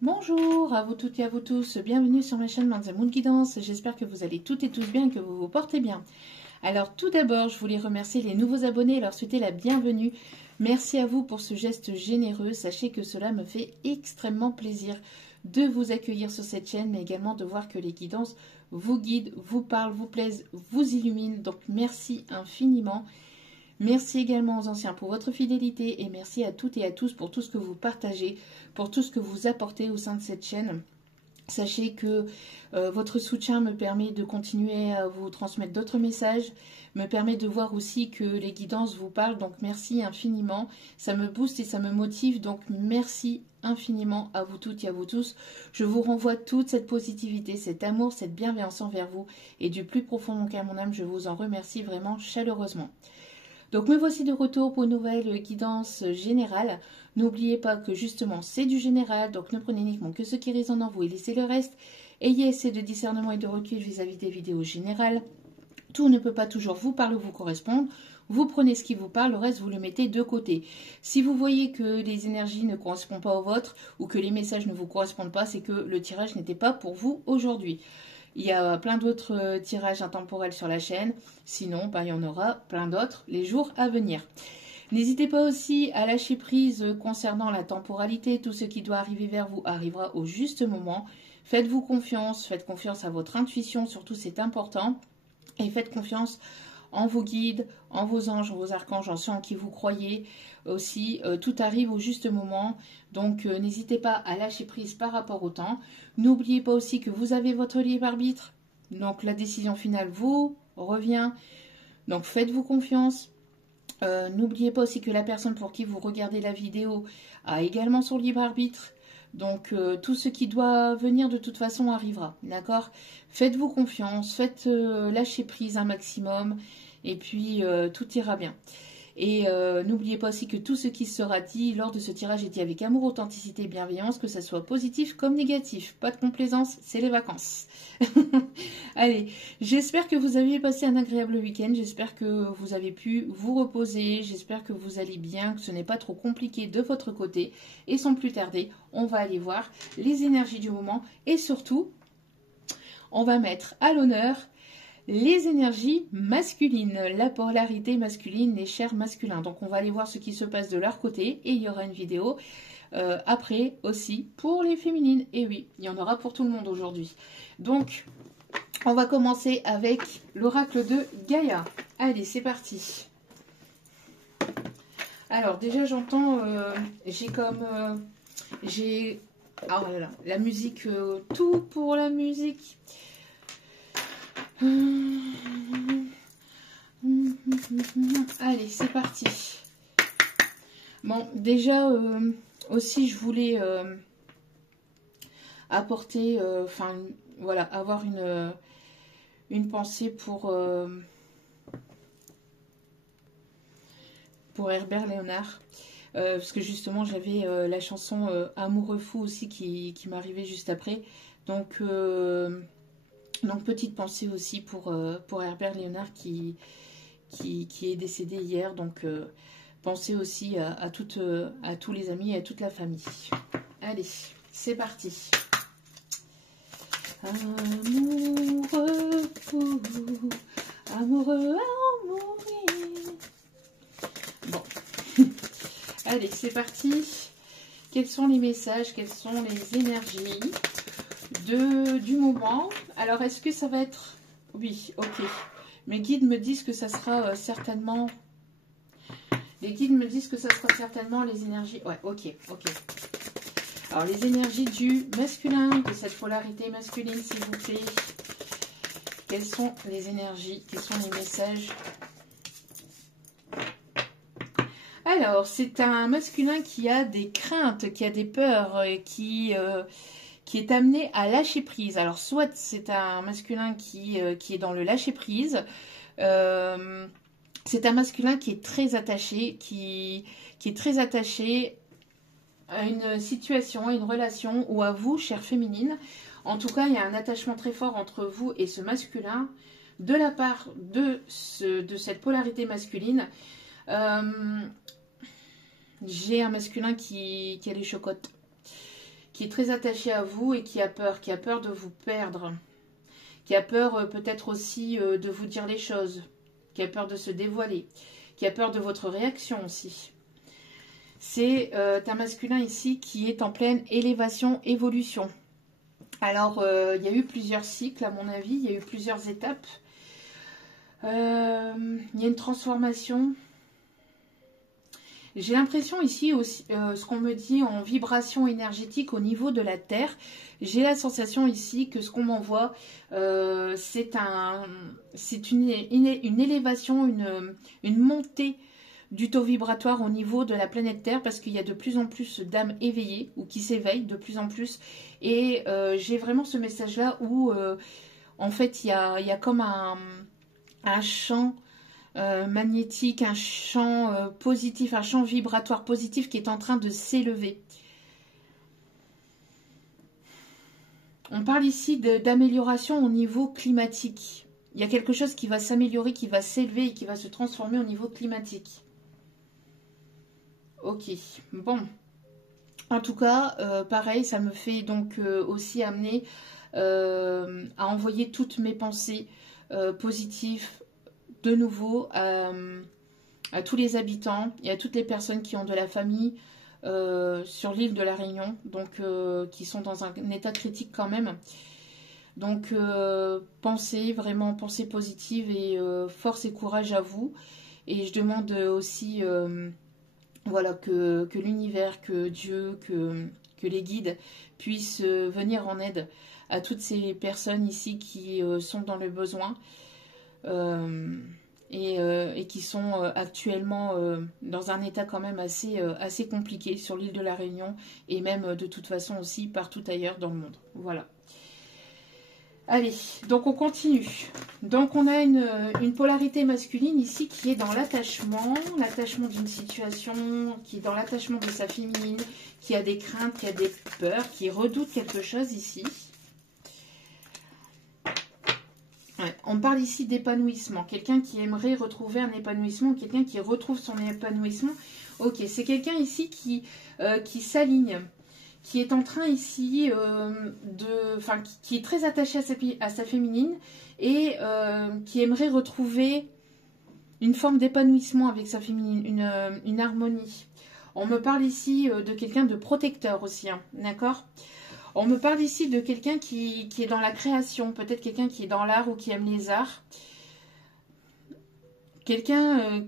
Bonjour à vous toutes et à vous tous, bienvenue sur ma chaîne Manza Moon Guidance, j'espère que vous allez toutes et tous bien, que vous vous portez bien. Alors tout d'abord, je voulais remercier les nouveaux abonnés et leur souhaiter la bienvenue. Merci à vous pour ce geste généreux, sachez que cela me fait extrêmement plaisir de vous accueillir sur cette chaîne, mais également de voir que les guidances vous guident, vous parlent, vous plaisent, vous illuminent, donc merci infiniment. Merci également aux anciens pour votre fidélité et merci à toutes et à tous pour tout ce que vous partagez, pour tout ce que vous apportez au sein de cette chaîne. Sachez que votre soutien me permet de continuer à vous transmettre d'autres messages, me permet de voir aussi que les guidances vous parlent, donc merci infiniment. Ça me booste et ça me motive, donc merci infiniment à vous toutes et à vous tous. Je vous renvoie toute cette positivité, cet amour, cette bienveillance envers vous et du plus profond de mon cœur, mon âme, je vous en remercie vraiment chaleureusement. Donc me voici de retour pour une nouvelle guidance générale. N'oubliez pas que justement c'est du général, donc ne prenez uniquement que ce qui résonne en vous et laissez le reste. Ayez assez de discernement et de recul vis-à-vis des vidéos générales. Tout ne peut pas toujours vous parler ou vous correspondre. Vous prenez ce qui vous parle, le reste vous le mettez de côté. Si vous voyez que les énergies ne correspondent pas aux vôtres ou que les messages ne vous correspondent pas, c'est que le tirage n'était pas pour vous aujourd'hui. Il y a plein d'autres tirages intemporels sur la chaîne. Sinon, il y en aura plein d'autres les jours à venir. N'hésitez pas aussi à lâcher prise concernant la temporalité. Tout ce qui doit arriver vers vous arrivera au juste moment. Faites-vous confiance, faites confiance à votre intuition, surtout c'est important. Et faites confiance en vos guides, en vos anges, en vos archanges, en ceux en qui vous croyez aussi. Tout arrive au juste moment. Donc n'hésitez pas à lâcher prise par rapport au temps. N'oubliez pas aussi que vous avez votre libre arbitre. Donc la décision finale vous revient. Donc faites-vous confiance. N'oubliez pas aussi que la personne pour qui vous regardez la vidéo a également son libre arbitre. Donc tout ce qui doit venir de toute façon arrivera, d'accord? Faites-vous confiance, faites lâcher prise un maximum et puis tout ira bien. Et n'oubliez pas aussi que tout ce qui sera dit lors de ce tirage est dit avec amour, authenticité et bienveillance, que ça soit positif comme négatif. Pas de complaisance, c'est les vacances. Allez, j'espère que vous avez passé un agréable week-end, j'espère que vous avez pu vous reposer, j'espère que vous allez bien, que ce n'est pas trop compliqué de votre côté. Et sans plus tarder, on va aller voir les énergies du moment et surtout, on va mettre à l'honneur les énergies masculines, la polarité masculine, les chers masculins. Donc on va aller voir ce qui se passe de leur côté et il y aura une vidéo après aussi pour les féminines. Et oui, il y en aura pour tout le monde aujourd'hui. Donc on va commencer avec l'oracle de Gaïa. Allez, c'est parti. Alors déjà j'entends, j'ai comme, j'ai, ah oh là là, la musique, tout pour la musique. Allez, c'est parti. Bon, déjà, aussi, je voulais apporter, enfin, voilà, avoir une pensée pour Herbert Léonard. Parce que justement, j'avais la chanson Amoureux fou aussi qui m'arrivait juste après. Donc petite pensée aussi pour Herbert Léonard qui est décédé hier. Donc, pensez aussi à tous les amis et à toute la famille. Allez, c'est parti. Amoureux fou, amoureux à en mourir. Bon, allez, c'est parti. Quels sont les messages, quelles sont les énergies du moment? Alors, est-ce que ça va être... Oui, ok. Mes guides me disent que ça sera certainement... Les guides me disent que ça sera certainement les énergies... Ouais, ok. Alors, les énergies du masculin, de cette polarité masculine, s'il vous plaît. Quelles sont les énergies? Quels sont les messages? Alors, c'est un masculin qui a des craintes, qui a des peurs, qui est amené à lâcher prise. Alors, soit c'est un masculin qui est dans le lâcher prise, c'est un masculin qui est très attaché, qui est très attaché à une situation, à une relation, ou à vous, chère féminine. En tout cas, il y a un attachement très fort entre vous et ce masculin, de la part de cette polarité masculine. J'ai un masculin qui a les chocottes, qui est très attaché à vous et qui a peur de vous perdre, qui a peur peut-être aussi de vous dire les choses, qui a peur de se dévoiler, qui a peur de votre réaction aussi. C'est un masculin ici qui est en pleine élévation, évolution. Alors, il y a eu plusieurs cycles à mon avis, il y a eu plusieurs étapes. Il y a une transformation. J'ai l'impression ici, aussi, ce qu'on me dit en vibration énergétique au niveau de la Terre, j'ai la sensation ici que ce qu'on m'envoie, c'est une élévation, une montée du taux vibratoire au niveau de la planète Terre, parce qu'il y a de plus en plus d'âmes éveillées, ou qui s'éveillent de plus en plus. Et j'ai vraiment ce message-là où, en fait, il y a comme un champ magnétique, un champ positif, un champ vibratoire positif qui est en train de s'élever. On parle ici d'amélioration au niveau climatique. Il y a quelque chose qui va s'améliorer, qui va s'élever et qui va se transformer au niveau climatique. Ok, bon. En tout cas, pareil, ça me fait donc aussi amener à envoyer toutes mes pensées positives de nouveau à tous les habitants et à toutes les personnes qui ont de la famille sur l'île de la Réunion, donc qui sont dans un état critique quand même. Donc pensez, vraiment pensez positive et force et courage à vous. Et je demande aussi voilà, que l'univers, que Dieu, que les guides puissent venir en aide à toutes ces personnes ici qui sont dans le besoin. Et qui sont actuellement dans un état quand même assez compliqué sur l'île de la Réunion et même de toute façon aussi partout ailleurs dans le monde. Voilà. Allez, donc on continue. Donc on a une polarité masculine ici qui est dans l'attachement d'une situation, qui est dans l'attachement de sa féminine, qui a des craintes, qui a des peurs, qui redoute quelque chose ici. Ouais, on parle ici d'épanouissement. Quelqu'un qui aimerait retrouver un épanouissement, quelqu'un qui retrouve son épanouissement. Ok, c'est quelqu'un ici qui s'aligne, qui est en train ici qui est très attaché à sa féminine et qui aimerait retrouver une forme d'épanouissement avec sa féminine, une harmonie. On me parle ici de quelqu'un de protecteur aussi, hein, d'accord ? On me parle ici de quelqu'un qui est dans la création, peut-être quelqu'un qui est dans l'art ou qui aime les arts. Quelqu'un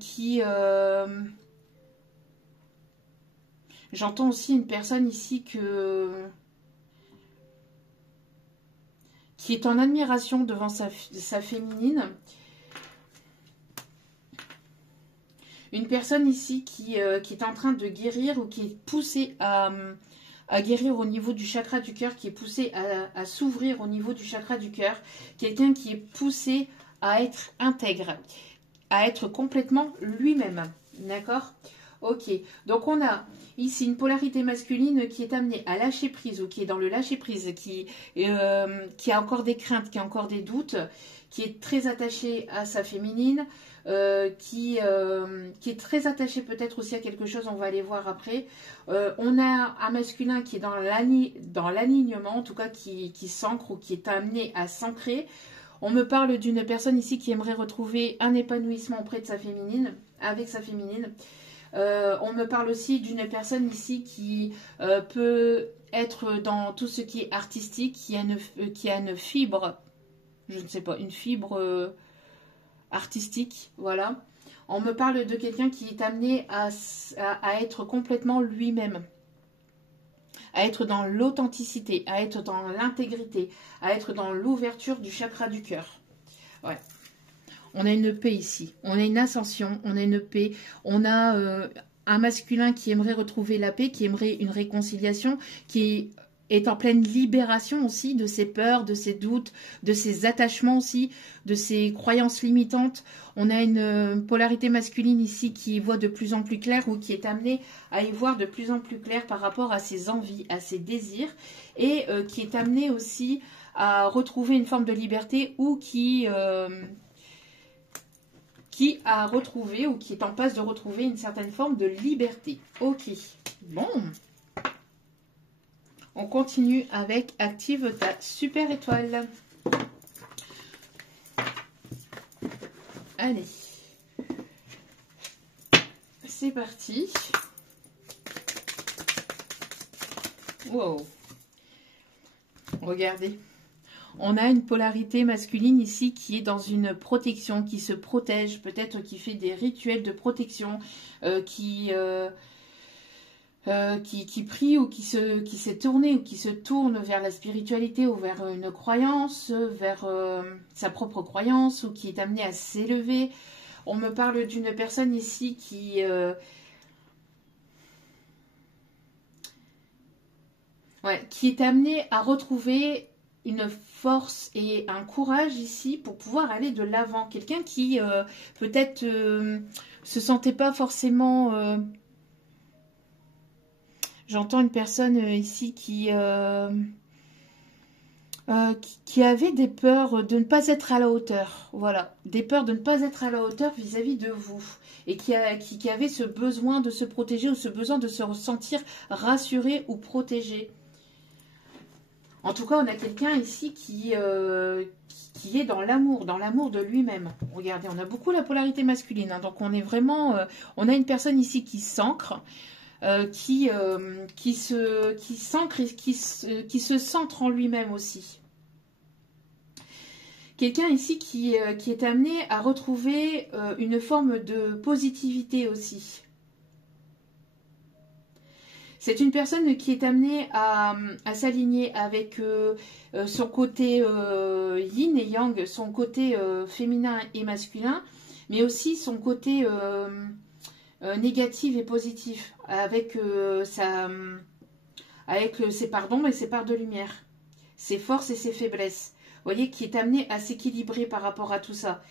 J'entends aussi une personne ici qui est en admiration devant sa féminine. Une personne ici qui est en train de guérir ou qui est poussée à guérir au niveau du chakra du cœur, qui est poussé à s'ouvrir au niveau du chakra du cœur, quelqu'un qui est poussé à être intègre, à être complètement lui-même, d'accord ? Ok, donc on a ici une polarité masculine qui est amenée à lâcher prise ou qui est dans le lâcher prise, qui a encore des craintes, qui a encore des doutes, qui est très attachée à sa féminine, qui est très attaché peut-être aussi à quelque chose, on va aller voir après. On a un masculin qui est dans l'alignement, en tout cas qui s'ancre ou qui est amené à s'ancrer. On me parle d'une personne ici qui aimerait retrouver un épanouissement auprès de sa féminine, avec sa féminine. On me parle aussi d'une personne ici qui peut être dans tout ce qui est artistique, qui a une fibre, je ne sais pas, une fibre artistique, voilà. On me parle de quelqu'un qui est amené à être complètement lui-même, à être dans l'authenticité, à être dans l'intégrité, à être dans l'ouverture du chakra du cœur. Ouais. On a une paix ici, on a une ascension, on a une paix, on a un masculin qui aimerait retrouver la paix, qui aimerait une réconciliation, qui est en pleine libération aussi de ses peurs, de ses doutes, de ses attachements aussi, de ses croyances limitantes. On a une polarité masculine ici qui voit de plus en plus clair ou qui est amenée à y voir de plus en plus clair par rapport à ses envies, à ses désirs et qui est amenée aussi à retrouver une forme de liberté ou qui a retrouvé ou qui est en passe de retrouver une certaine forme de liberté. Ok, bon. On continue avec active ta super étoile. Allez. C'est parti. Wow. Regardez. On a une polarité masculine ici qui est dans une protection, qui se protège, peut-être qui fait des rituels de protection, qui prie ou qui s'est tourné ou qui se tourne vers la spiritualité ou vers une croyance, vers sa propre croyance ou qui est amené à s'élever. On me parle d'une personne ici qui est amenée à retrouver une force et un courage ici pour pouvoir aller de l'avant. Quelqu'un qui peut-être se sentait pas forcément... J'entends une personne ici qui avait des peurs de ne pas être à la hauteur. Voilà, des peurs de ne pas être à la hauteur vis-à-vis de vous. Et qui avait ce besoin de se protéger ou ce besoin de se ressentir rassuré ou protégé. En tout cas, on a quelqu'un ici qui est dans l'amour de lui-même. Regardez, on a beaucoup la polarité masculine. Hein, donc, on est vraiment... on a une personne ici qui s'ancre, qui s'ancre et qui se centre en lui-même aussi. Quelqu'un ici qui est amené à retrouver une forme de positivité aussi. C'est une personne qui est amenée à s'aligner avec son côté yin et yang, son côté féminin et masculin, mais aussi son côté négatif et positif, avec ses parts d'ombre et ses parts de lumière, ses forces et ses faiblesses. Vous voyez, qui est amené à s'équilibrer par rapport à tout ça.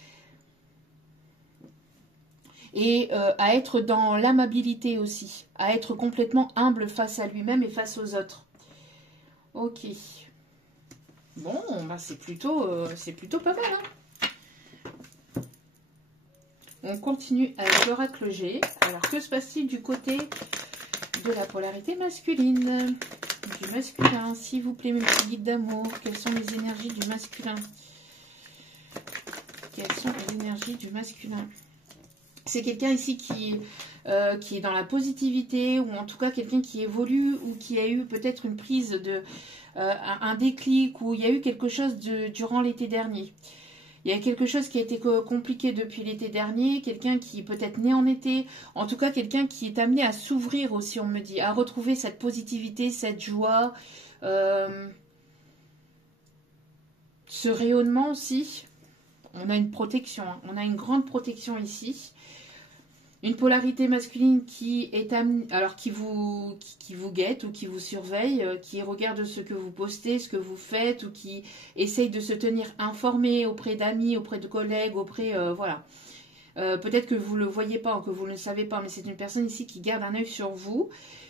Et à être dans l'amabilité aussi, à être complètement humble face à lui-même et face aux autres. Ok. Bon, bah c'est plutôt pas mal. Hein. On continue avec l'oracle G. Alors, que se passe-t-il du côté de la polarité masculine? Du masculin, s'il vous plaît, mes petits guides d'amour. Quelles sont les énergies du masculin? Quelles sont les énergies du masculin? C'est quelqu'un ici qui est dans la positivité, ou en tout cas quelqu'un qui évolue, ou qui a eu peut-être une prise de un déclic, ou il y a eu quelque chose durant l'été dernier. Il y a quelque chose qui a été compliqué depuis l'été dernier, quelqu'un qui est peut-être né en été, en tout cas quelqu'un qui est amené à s'ouvrir aussi, on me dit, à retrouver cette positivité, cette joie, ce rayonnement aussi. On a une protection, hein. On a une grande protection ici. Une polarité masculine qui est amenée, alors qui vous guette ou qui vous surveille, qui regarde ce que vous postez, ce que vous faites, ou qui essaye de se tenir informé auprès d'amis, auprès de collègues, auprès voilà. Peut-être que vous ne le voyez pas ou que vous ne le savez pas, mais c'est une personne ici qui garde un œil sur vous.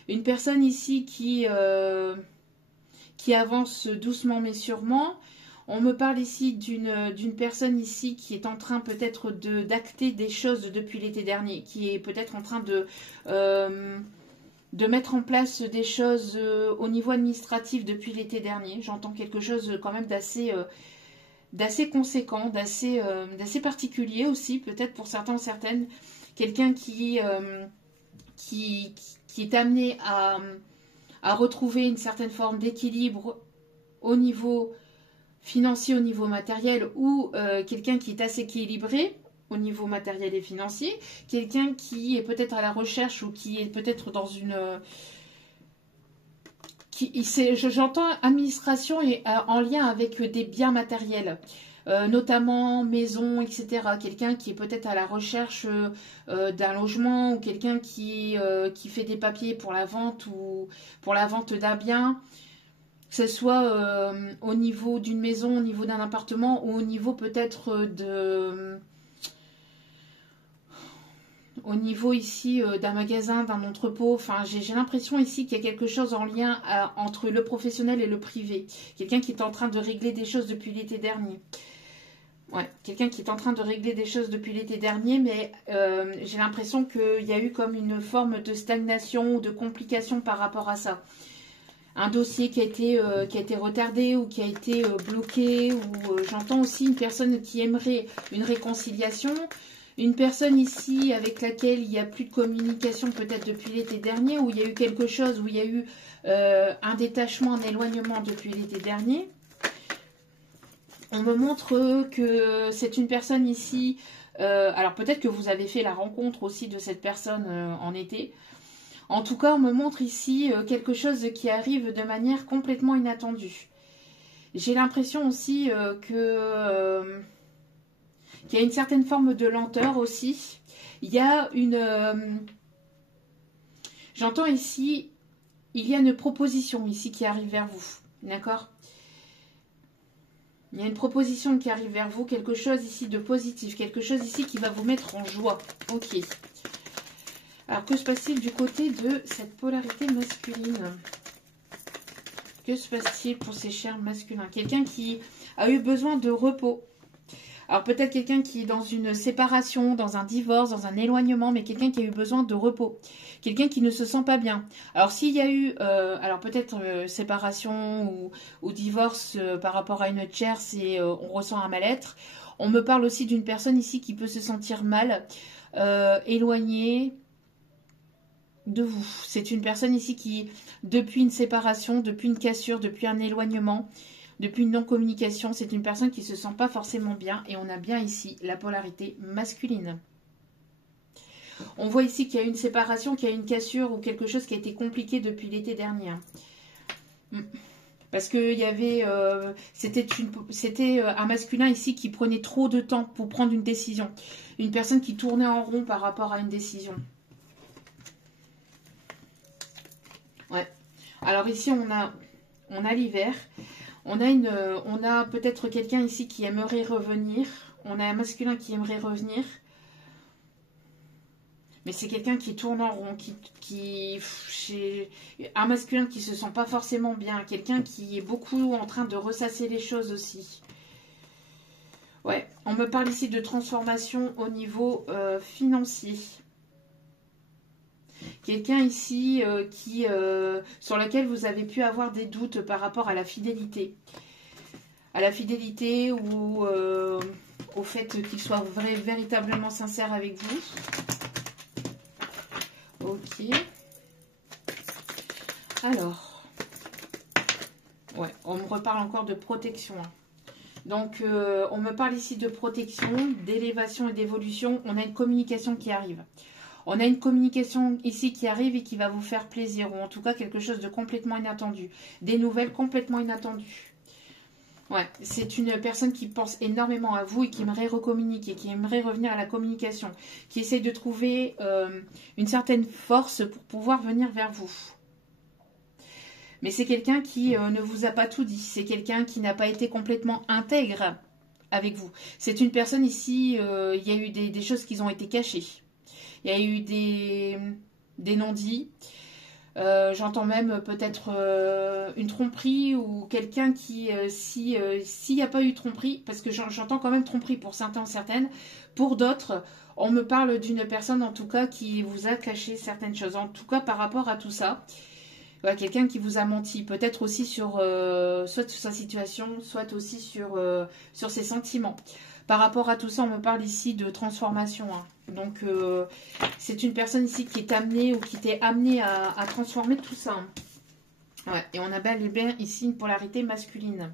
Une personne ici qui avance doucement mais sûrement. On me parle ici d'une personne ici qui est en train peut-être d'acter des choses depuis l'été dernier, qui est peut-être en train de mettre en place des choses au niveau administratif depuis l'été dernier. J'entends quelque chose quand même d'assez conséquent, d'assez particulier aussi, peut-être pour certains ou certaines. Quelqu'un qui est amené à retrouver une certaine forme d'équilibre au niveau financier, au niveau matériel, ou quelqu'un qui est assez équilibré au niveau matériel et financier, quelqu'un qui est peut-être à la recherche ou qui est peut-être dans une... J'entends administration et en lien avec des biens matériels, notamment maison, etc. Quelqu'un qui est peut-être à la recherche d'un logement, ou quelqu'un qui fait des papiers pour la vente ou pour la vente d'un bien, que ce soit au niveau d'une maison, au niveau d'un appartement, ou au niveau peut-être au niveau ici d'un magasin, d'un entrepôt. Enfin, j'ai l'impression ici qu'il y a quelque chose en lien entre le professionnel et le privé. Quelqu'un qui est en train de régler des choses depuis l'été dernier. Ouais, quelqu'un qui est en train de régler des choses depuis l'été dernier, mais j'ai l'impression qu'il y a eu comme une forme de stagnation ou de complication par rapport à ça. un dossier qui a été retardé ou qui a été bloqué, ou j'entends aussi une personne qui aimerait une réconciliation, une personne ici avec laquelle il n'y a plus de communication peut-être depuis l'été dernier, où il y a eu quelque chose, où il y a eu un détachement, un éloignement depuis l'été dernier. On me montre que c'est une personne ici, alors peut-être que vous avez fait la rencontre aussi de cette personne en été. En tout cas, on me montre ici quelque chose qui arrive de manière complètement inattendue. J'ai l'impression aussi qu'il y a une certaine forme de lenteur aussi. Il y a j'entends ici, il y a une proposition ici qui arrive vers vous. D'accord ? Il y a une proposition qui arrive vers vous, quelque chose ici de positif, quelque chose ici qui va vous mettre en joie. Ok. Alors, que se passe-t-il du côté de cette polarité masculine? Que se passe-t-il pour ces chers masculins? Quelqu'un qui a eu besoin de repos. Alors, peut-être quelqu'un qui est dans une séparation, dans un divorce, dans un éloignement, mais quelqu'un qui a eu besoin de repos. Quelqu'un qui ne se sent pas bien. Alors, s'il y a eu, alors peut-être séparation ou divorce par rapport à une tierce et on ressent un mal-être. On me parle aussi d'une personne ici qui peut se sentir mal, éloignée de vous. C'est une personne ici qui, depuis une séparation, depuis une cassure, depuis un éloignement, depuis une non-communication, c'est une personne qui ne se sent pas forcément bien. Et on a bien ici la polarité masculine. On voit ici qu'il y a une séparation, qu'il y a une cassure ou quelque chose qui a été compliqué depuis l'été dernier. Parce qu'il y avait, c'était un masculin ici qui prenait trop de temps pour prendre une décision. Une personne qui tournait en rond par rapport à une décision. Ouais. Alors ici, on a l'hiver. On a peut-être quelqu'un ici qui aimerait revenir. On a un masculin qui aimerait revenir. Mais c'est quelqu'un qui tourne en rond, un masculin qui se sent pas forcément bien, quelqu'un qui est beaucoup en train de ressasser les choses aussi. Ouais, on me parle ici de transformation au niveau financier. Quelqu'un ici sur laquelle vous avez pu avoir des doutes par rapport à la fidélité. À la fidélité ou au fait qu'il soit véritablement sincère avec vous. Ok. Alors. Ouais, on me reparle encore de protection. Donc, on me parle ici de protection, d'élévation et d'évolution. On a une communication qui arrive. On a une communication ici qui arrive et qui va vous faire plaisir. Ou en tout cas, quelque chose de complètement inattendu. Des nouvelles complètement inattendues. Ouais, c'est une personne qui pense énormément à vous et qui aimerait recommuniquer, qui aimerait revenir à la communication, qui essaye de trouver une certaine force pour pouvoir venir vers vous. Mais c'est quelqu'un qui ne vous a pas tout dit, c'est quelqu'un qui n'a pas été complètement intègre avec vous. C'est une personne ici, il y a eu des choses qui ont été cachées. Il y a eu des non-dits. J'entends même peut-être une tromperie ou quelqu'un qui, s'il n'y a pas eu tromperie, parce que j'entends quand même tromperie pour certains, certaines, pour d'autres, on me parle d'une personne en tout cas qui vous a caché certaines choses. En tout cas, par rapport à tout ça, voilà, quelqu'un qui vous a menti, peut-être aussi sur soit sur sa situation, soit aussi sur ses sentiments. Par rapport à tout ça, on me parle ici de transformation. Hein. Donc, c'est une personne ici qui est amenée ou qui était amenée à transformer tout ça. Hein. Ouais, et on a bel et bien ici une polarité masculine.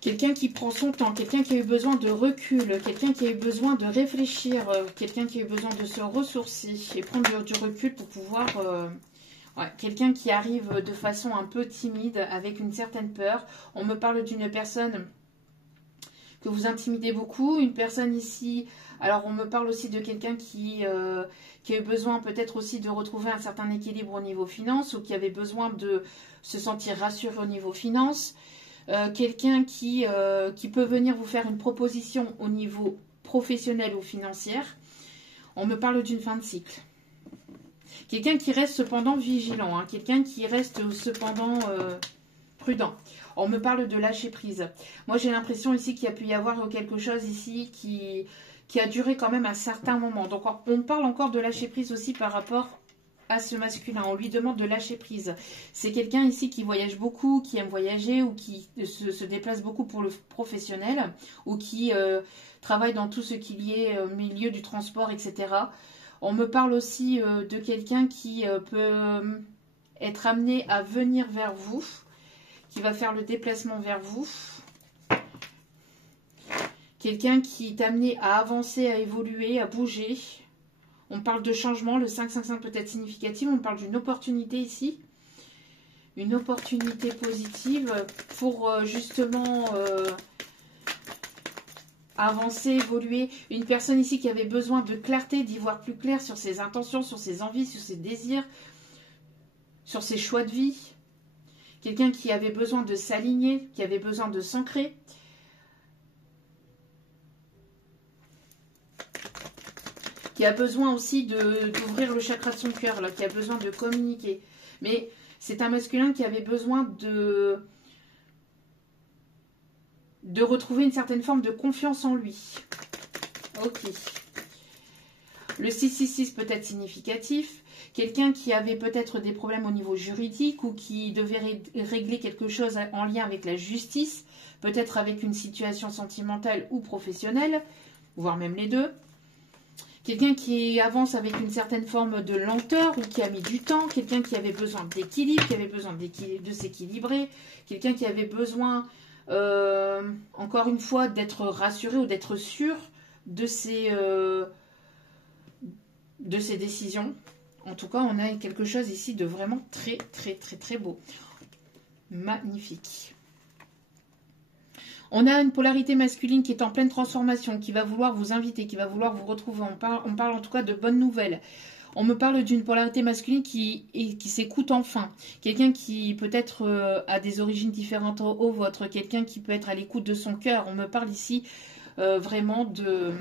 Quelqu'un qui prend son temps, quelqu'un qui a eu besoin de recul, quelqu'un qui a eu besoin de réfléchir, quelqu'un qui a eu besoin de se ressourcer et prendre du recul pour pouvoir... ouais, quelqu'un qui arrive de façon un peu timide, avec une certaine peur. On me parle d'une personne... que vous intimidez beaucoup, une personne ici, alors on me parle aussi de quelqu'un qui a eu besoin peut-être aussi de retrouver un certain équilibre au niveau finance ou qui avait besoin de se sentir rassuré au niveau finance, quelqu'un qui peut venir vous faire une proposition au niveau professionnel ou financier. On me parle d'une fin de cycle. Quelqu'un qui reste cependant vigilant, hein, quelqu'un qui reste cependant prudent. On me parle de lâcher prise. Moi, j'ai l'impression ici qu'il y a pu y avoir quelque chose ici qui a duré quand même un certain moment. Donc, on parle encore de lâcher prise aussi par rapport à ce masculin. On lui demande de lâcher prise. C'est quelqu'un ici qui voyage beaucoup, qui aime voyager ou qui se déplace beaucoup pour le professionnel ou qui travaille dans tout ce qui est milieu du transport, etc. On me parle aussi de quelqu'un qui peut être amené à venir vers vous, qui va faire le déplacement vers vous. Quelqu'un qui est amené à avancer, à évoluer, à bouger. On parle de changement, le 5-5-5 peut être significatif. On parle d'une opportunité ici. Une opportunité positive pour justement avancer, évoluer. Une personne ici qui avait besoin de clarté, d'y voir plus clair sur ses intentions, sur ses envies, sur ses désirs, sur ses choix de vie. Quelqu'un qui avait besoin de s'aligner, qui avait besoin de s'ancrer. Qui a besoin aussi d'ouvrir le chakra de son cœur, là, qui a besoin de communiquer. Mais c'est un masculin qui avait besoin de retrouver une certaine forme de confiance en lui. Ok. Le 666 peut être significatif. Quelqu'un qui avait peut-être des problèmes au niveau juridique ou qui devait régler quelque chose en lien avec la justice, peut-être avec une situation sentimentale ou professionnelle, voire même les deux. Quelqu'un qui avance avec une certaine forme de lenteur ou qui a mis du temps. Quelqu'un qui avait besoin d'équilibre, qui avait besoin de s'équilibrer. Quelqu'un qui avait besoin, encore une fois, d'être rassuré ou d'être sûr de ses décisions. En tout cas, on a quelque chose ici de vraiment très, très, très, très beau. Magnifique. On a une polarité masculine qui est en pleine transformation, qui va vouloir vous inviter, qui va vouloir vous retrouver. On parle en tout cas de bonnes nouvelles. On me parle d'une polarité masculine qui s'écoute enfin. Quelqu'un qui peut-être a des origines différentes aux vôtres. Quelqu'un qui peut être à l'écoute de son cœur. On me parle ici vraiment de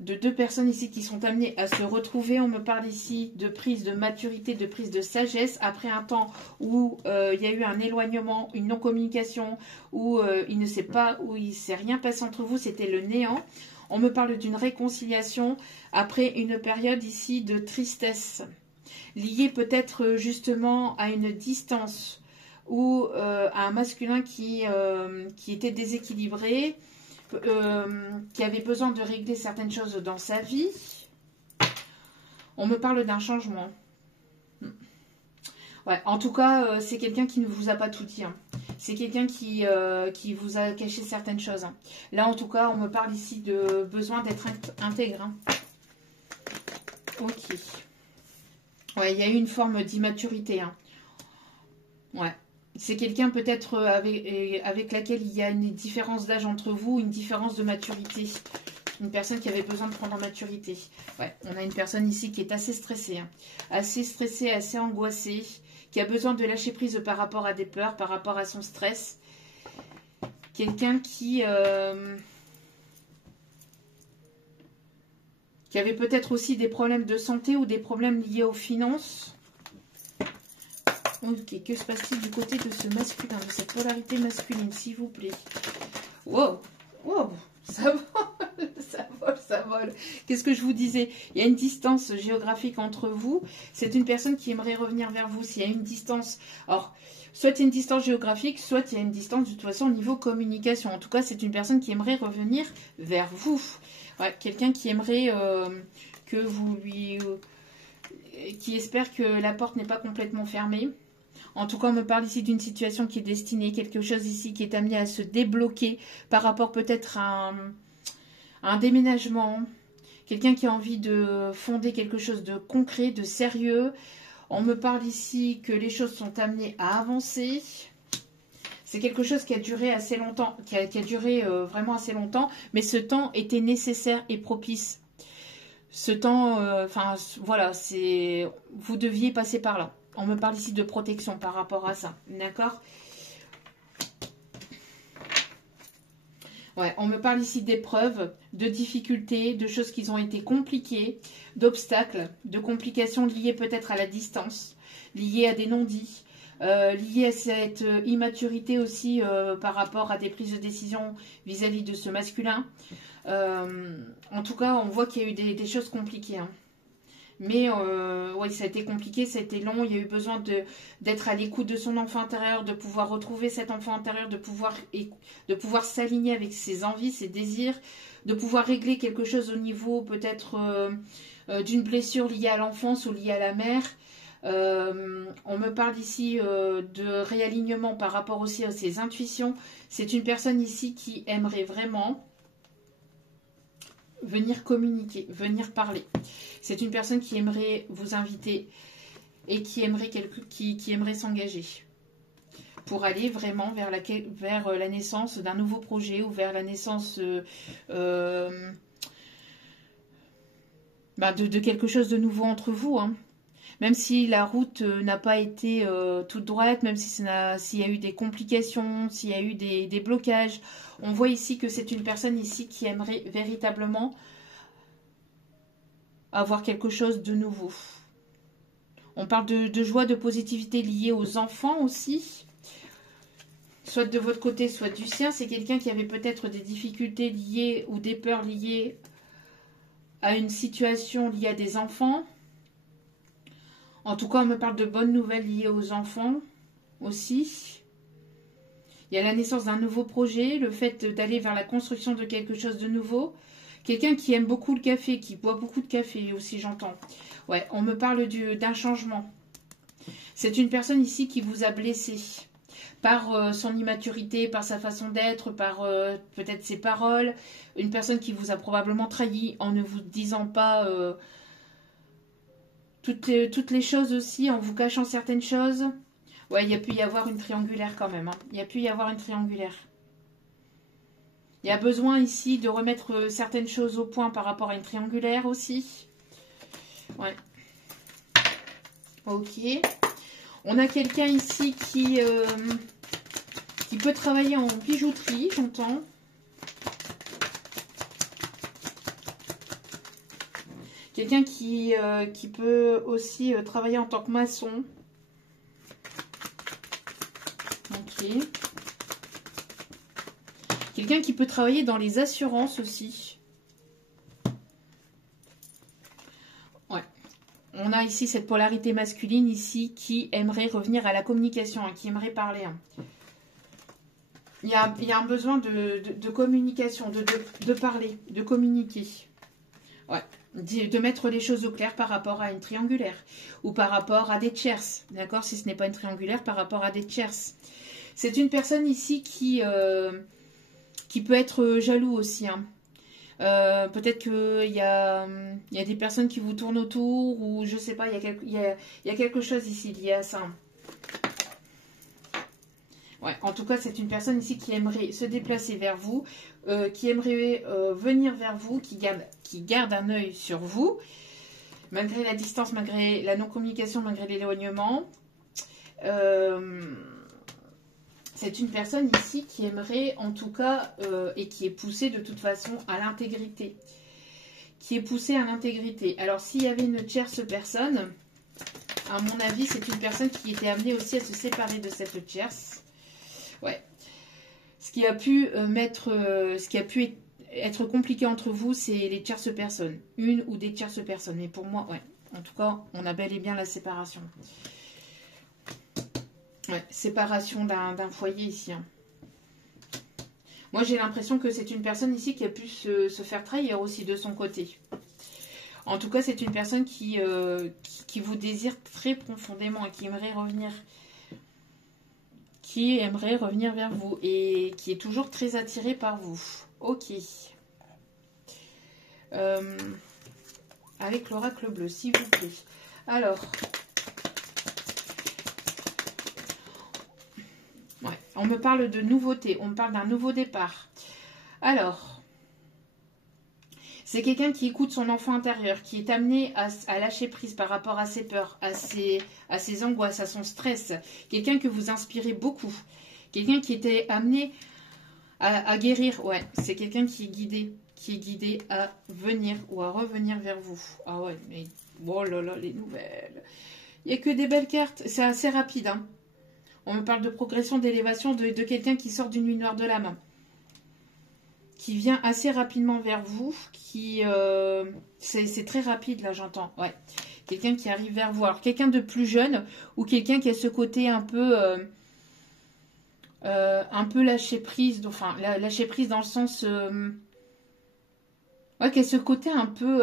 deux personnes ici qui sont amenées à se retrouver. On me parle ici de prise de maturité, de prise de sagesse, après un temps où il y a eu un éloignement, une non-communication, où il ne s'est rien passé entre vous, c'était le néant. On me parle d'une réconciliation après une période ici de tristesse, liée peut-être justement à une distance ou à un masculin qui était déséquilibré, qui avait besoin de régler certaines choses dans sa vie. On me parle d'un changement. Ouais, en tout cas, c'est quelqu'un qui ne vous a pas tout dit. Hein. C'est quelqu'un qui vous a caché certaines choses. Hein. Là, en tout cas, on me parle ici de besoin d'être intègre. Hein. Ok. Ouais, il y a eu une forme d'immaturité. Hein. Ouais. C'est quelqu'un peut-être avec laquelle il y a une différence d'âge entre vous, une différence de maturité. Une personne qui avait besoin de prendre en maturité. Ouais, on a une personne ici qui est assez stressée. Hein. Assez stressée, assez angoissée. Qui a besoin de lâcher prise par rapport à des peurs, par rapport à son stress. Quelqu'un qui avait peut-être aussi des problèmes de santé ou des problèmes liés aux finances. Ok, que se passe-t-il du côté de ce masculin, de cette polarité masculine, s'il vous plaît? Wow, wow, ça vole, ça vole, ça vole. Qu'est-ce que je vous disais? Il y a une distance géographique entre vous. C'est une personne qui aimerait revenir vers vous. S'il y a une distance, alors, soit il y a une distance géographique, soit il y a une distance de toute façon au niveau communication. En tout cas, c'est une personne qui aimerait revenir vers vous. Ouais, quelqu'un qui aimerait que vous lui... qui espère que la porte n'est pas complètement fermée. En tout cas, on me parle ici d'une situation qui est destinée, quelque chose ici qui est amené à se débloquer par rapport peut-être à un déménagement. Quelqu'un qui a envie de fonder quelque chose de concret, de sérieux. On me parle ici que les choses sont amenées à avancer. C'est quelque chose qui a duré assez longtemps, qui a duré vraiment assez longtemps, mais ce temps était nécessaire et propice. Ce temps, enfin voilà, vous deviez passer par là. On me parle ici de protection par rapport à ça. D'accord? Ouais, on me parle ici d'épreuves, de difficultés, de choses qui ont été compliquées, d'obstacles, de complications liées peut-être à la distance, liées à des non-dits, liées à cette immaturité aussi par rapport à des prises de décision vis-à-vis de ce masculin. En tout cas, on voit qu'il y a eu des choses compliquées. Hein. Mais ouais, ça a été compliqué, ça a été long. Il y a eu besoin d'être à l'écoute de son enfant intérieur, de pouvoir retrouver cet enfant intérieur, de pouvoir s'aligner avec ses envies, ses désirs, de pouvoir régler quelque chose au niveau peut-être d'une blessure liée à l'enfance ou liée à la mère. On me parle ici de réalignement par rapport aussi à ses intuitions. C'est une personne ici qui aimerait vraiment venir communiquer, venir parler. C'est une personne qui aimerait vous inviter et qui aimerait s'engager pour aller vraiment vers la naissance d'un nouveau projet ou vers la naissance de quelque chose de nouveau entre vous, hein. Même si la route n'a pas été toute droite, même si s'il y a eu des complications, s'il y a eu des blocages, on voit ici que c'est une personne ici qui aimerait véritablement avoir quelque chose de nouveau. On parle de joie, de positivité liée aux enfants aussi. Soit de votre côté, soit du sien. C'est quelqu'un qui avait peut-être des difficultés liées ou des peurs liées à une situation liée à des enfants. En tout cas, on me parle de bonnes nouvelles liées aux enfants aussi. Il y a la naissance d'un nouveau projet, le fait d'aller vers la construction de quelque chose de nouveau. Quelqu'un qui aime beaucoup le café, qui boit beaucoup de café aussi, j'entends. Ouais, on me parle d'un changement. C'est une personne ici qui vous a blessé par son immaturité, par sa façon d'être, par peut-être ses paroles. Une personne qui vous a probablement trahi en ne vous disant pas toutes les choses aussi, en vous cachant certaines choses. Ouais, il y a pu y avoir une triangulaire quand même, hein. Il y a pu y avoir une triangulaire. Il y a besoin ici de remettre certaines choses au point par rapport à une triangulaire aussi. Ouais. Ok. On a quelqu'un ici qui peut travailler en bijouterie, j'entends. Quelqu'un qui peut aussi travailler en tant que maçon. Ok. Quelqu'un qui peut travailler dans les assurances aussi. Ouais. On a ici cette polarité masculine ici qui aimerait revenir à la communication, hein, qui aimerait parler. Hein. Il y a un besoin de communication, de parler, de communiquer. Ouais. De mettre les choses au clair par rapport à une triangulaire ou par rapport à des tierces. D'accord? Si ce n'est pas une triangulaire, par rapport à des tierces. C'est une personne ici qui peut être jaloux aussi. Hein. Peut-être qu'il y a des personnes qui vous tournent autour ou je sais pas, il y a quelque chose ici lié à ça. Ouais, en tout cas, c'est une personne ici qui aimerait se déplacer vers vous, qui aimerait venir vers vous, qui garde un œil sur vous, malgré la distance, malgré la non-communication, malgré l'éloignement. C'est une personne ici qui aimerait, en tout cas, et qui est poussée de toute façon à l'intégrité. Qui est poussée à l'intégrité. Alors, s'il y avait une tierce personne, à mon avis, c'est une personne qui était amenée aussi à se séparer de cette tierce. Ouais. Ce qui a pu être compliqué entre vous, c'est les tierces personnes. Une ou des tierces personnes. Mais pour moi, ouais. En tout cas, on a bel et bien la séparation. Ouais, séparation d'un foyer ici. Hein. Moi, j'ai l'impression que c'est une personne ici qui a pu se faire trahir aussi de son côté. En tout cas, c'est une personne qui vous désire très profondément et qui aimerait revenir vers vous et qui est toujours très attirée par vous. Ok. Avec l'oracle bleu, s'il vous plaît. Alors... Ouais, on me parle de nouveauté, on me parle d'un nouveau départ. Alors, c'est quelqu'un qui écoute son enfant intérieur, qui est amené à lâcher prise par rapport à ses peurs, à ses angoisses, à son stress. Quelqu'un que vous inspirez beaucoup. Quelqu'un qui était amené à guérir. Ouais, c'est quelqu'un qui est guidé à venir ou à revenir vers vous. Ah ouais, mais oh là là, les nouvelles. Il n'y a que des belles cartes. C'est assez rapide, hein. On me parle de progression, d'élévation de quelqu'un qui sort d'une nuit noire de l'âme. Qui vient assez rapidement vers vous. C'est très rapide, là, j'entends. Ouais. quelqu'un qui arrive vers vous. Alors, quelqu'un de plus jeune ou quelqu'un qui a ce côté un peu lâcher prise, enfin, lâcher prise dans le sens... ouais, qui a ce côté un peu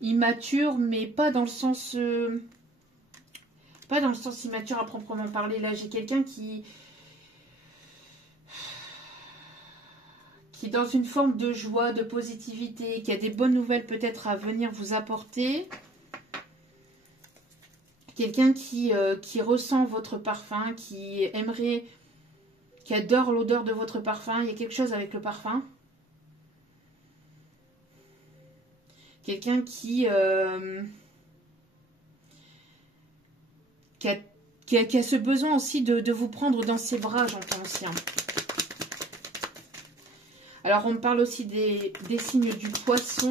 immature, mais pas dans le sens... pas dans le sens immature à proprement parler. Là, j'ai quelqu'un qui est dans une forme de joie, de positivité, qui a des bonnes nouvelles peut-être à venir vous apporter. Quelqu'un qui ressent votre parfum, qui aimerait, qui adore l'odeur de votre parfum. Il y a quelque chose avec le parfum. Quelqu'un qui a ce besoin aussi de vous prendre dans ses bras, j'entends aussi. Hein. Alors, on me parle aussi des signes du poisson.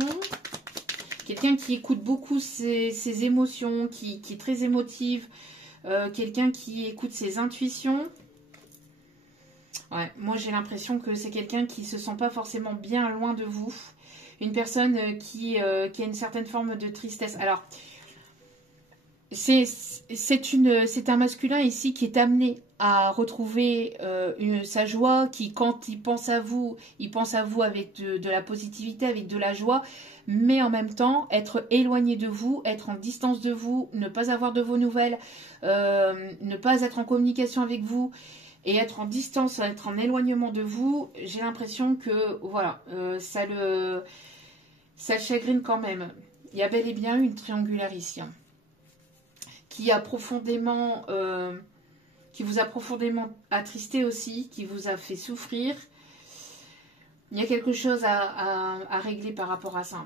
Quelqu'un qui écoute beaucoup ses émotions, qui est très émotive. Quelqu'un qui écoute ses intuitions. Ouais, moi, j'ai l'impression que c'est quelqu'un qui ne se sent pas forcément bien loin de vous. Une personne qui a une certaine forme de tristesse. Alors, c'est un masculin ici qui est amené à retrouver sa joie, qui quand il pense à vous avec de la positivité, avec de la joie, mais en même temps être éloigné de vous, être en distance de vous, ne pas avoir de vos nouvelles, ne pas être en communication avec vous et être en distance, être en éloignement de vous. J'ai l'impression que voilà, ça le chagrine quand même. Il y a bel et bien une triangulaire ici. Hein, qui vous a profondément attristé aussi, qui vous a fait souffrir. Il y a quelque chose à régler par rapport à ça.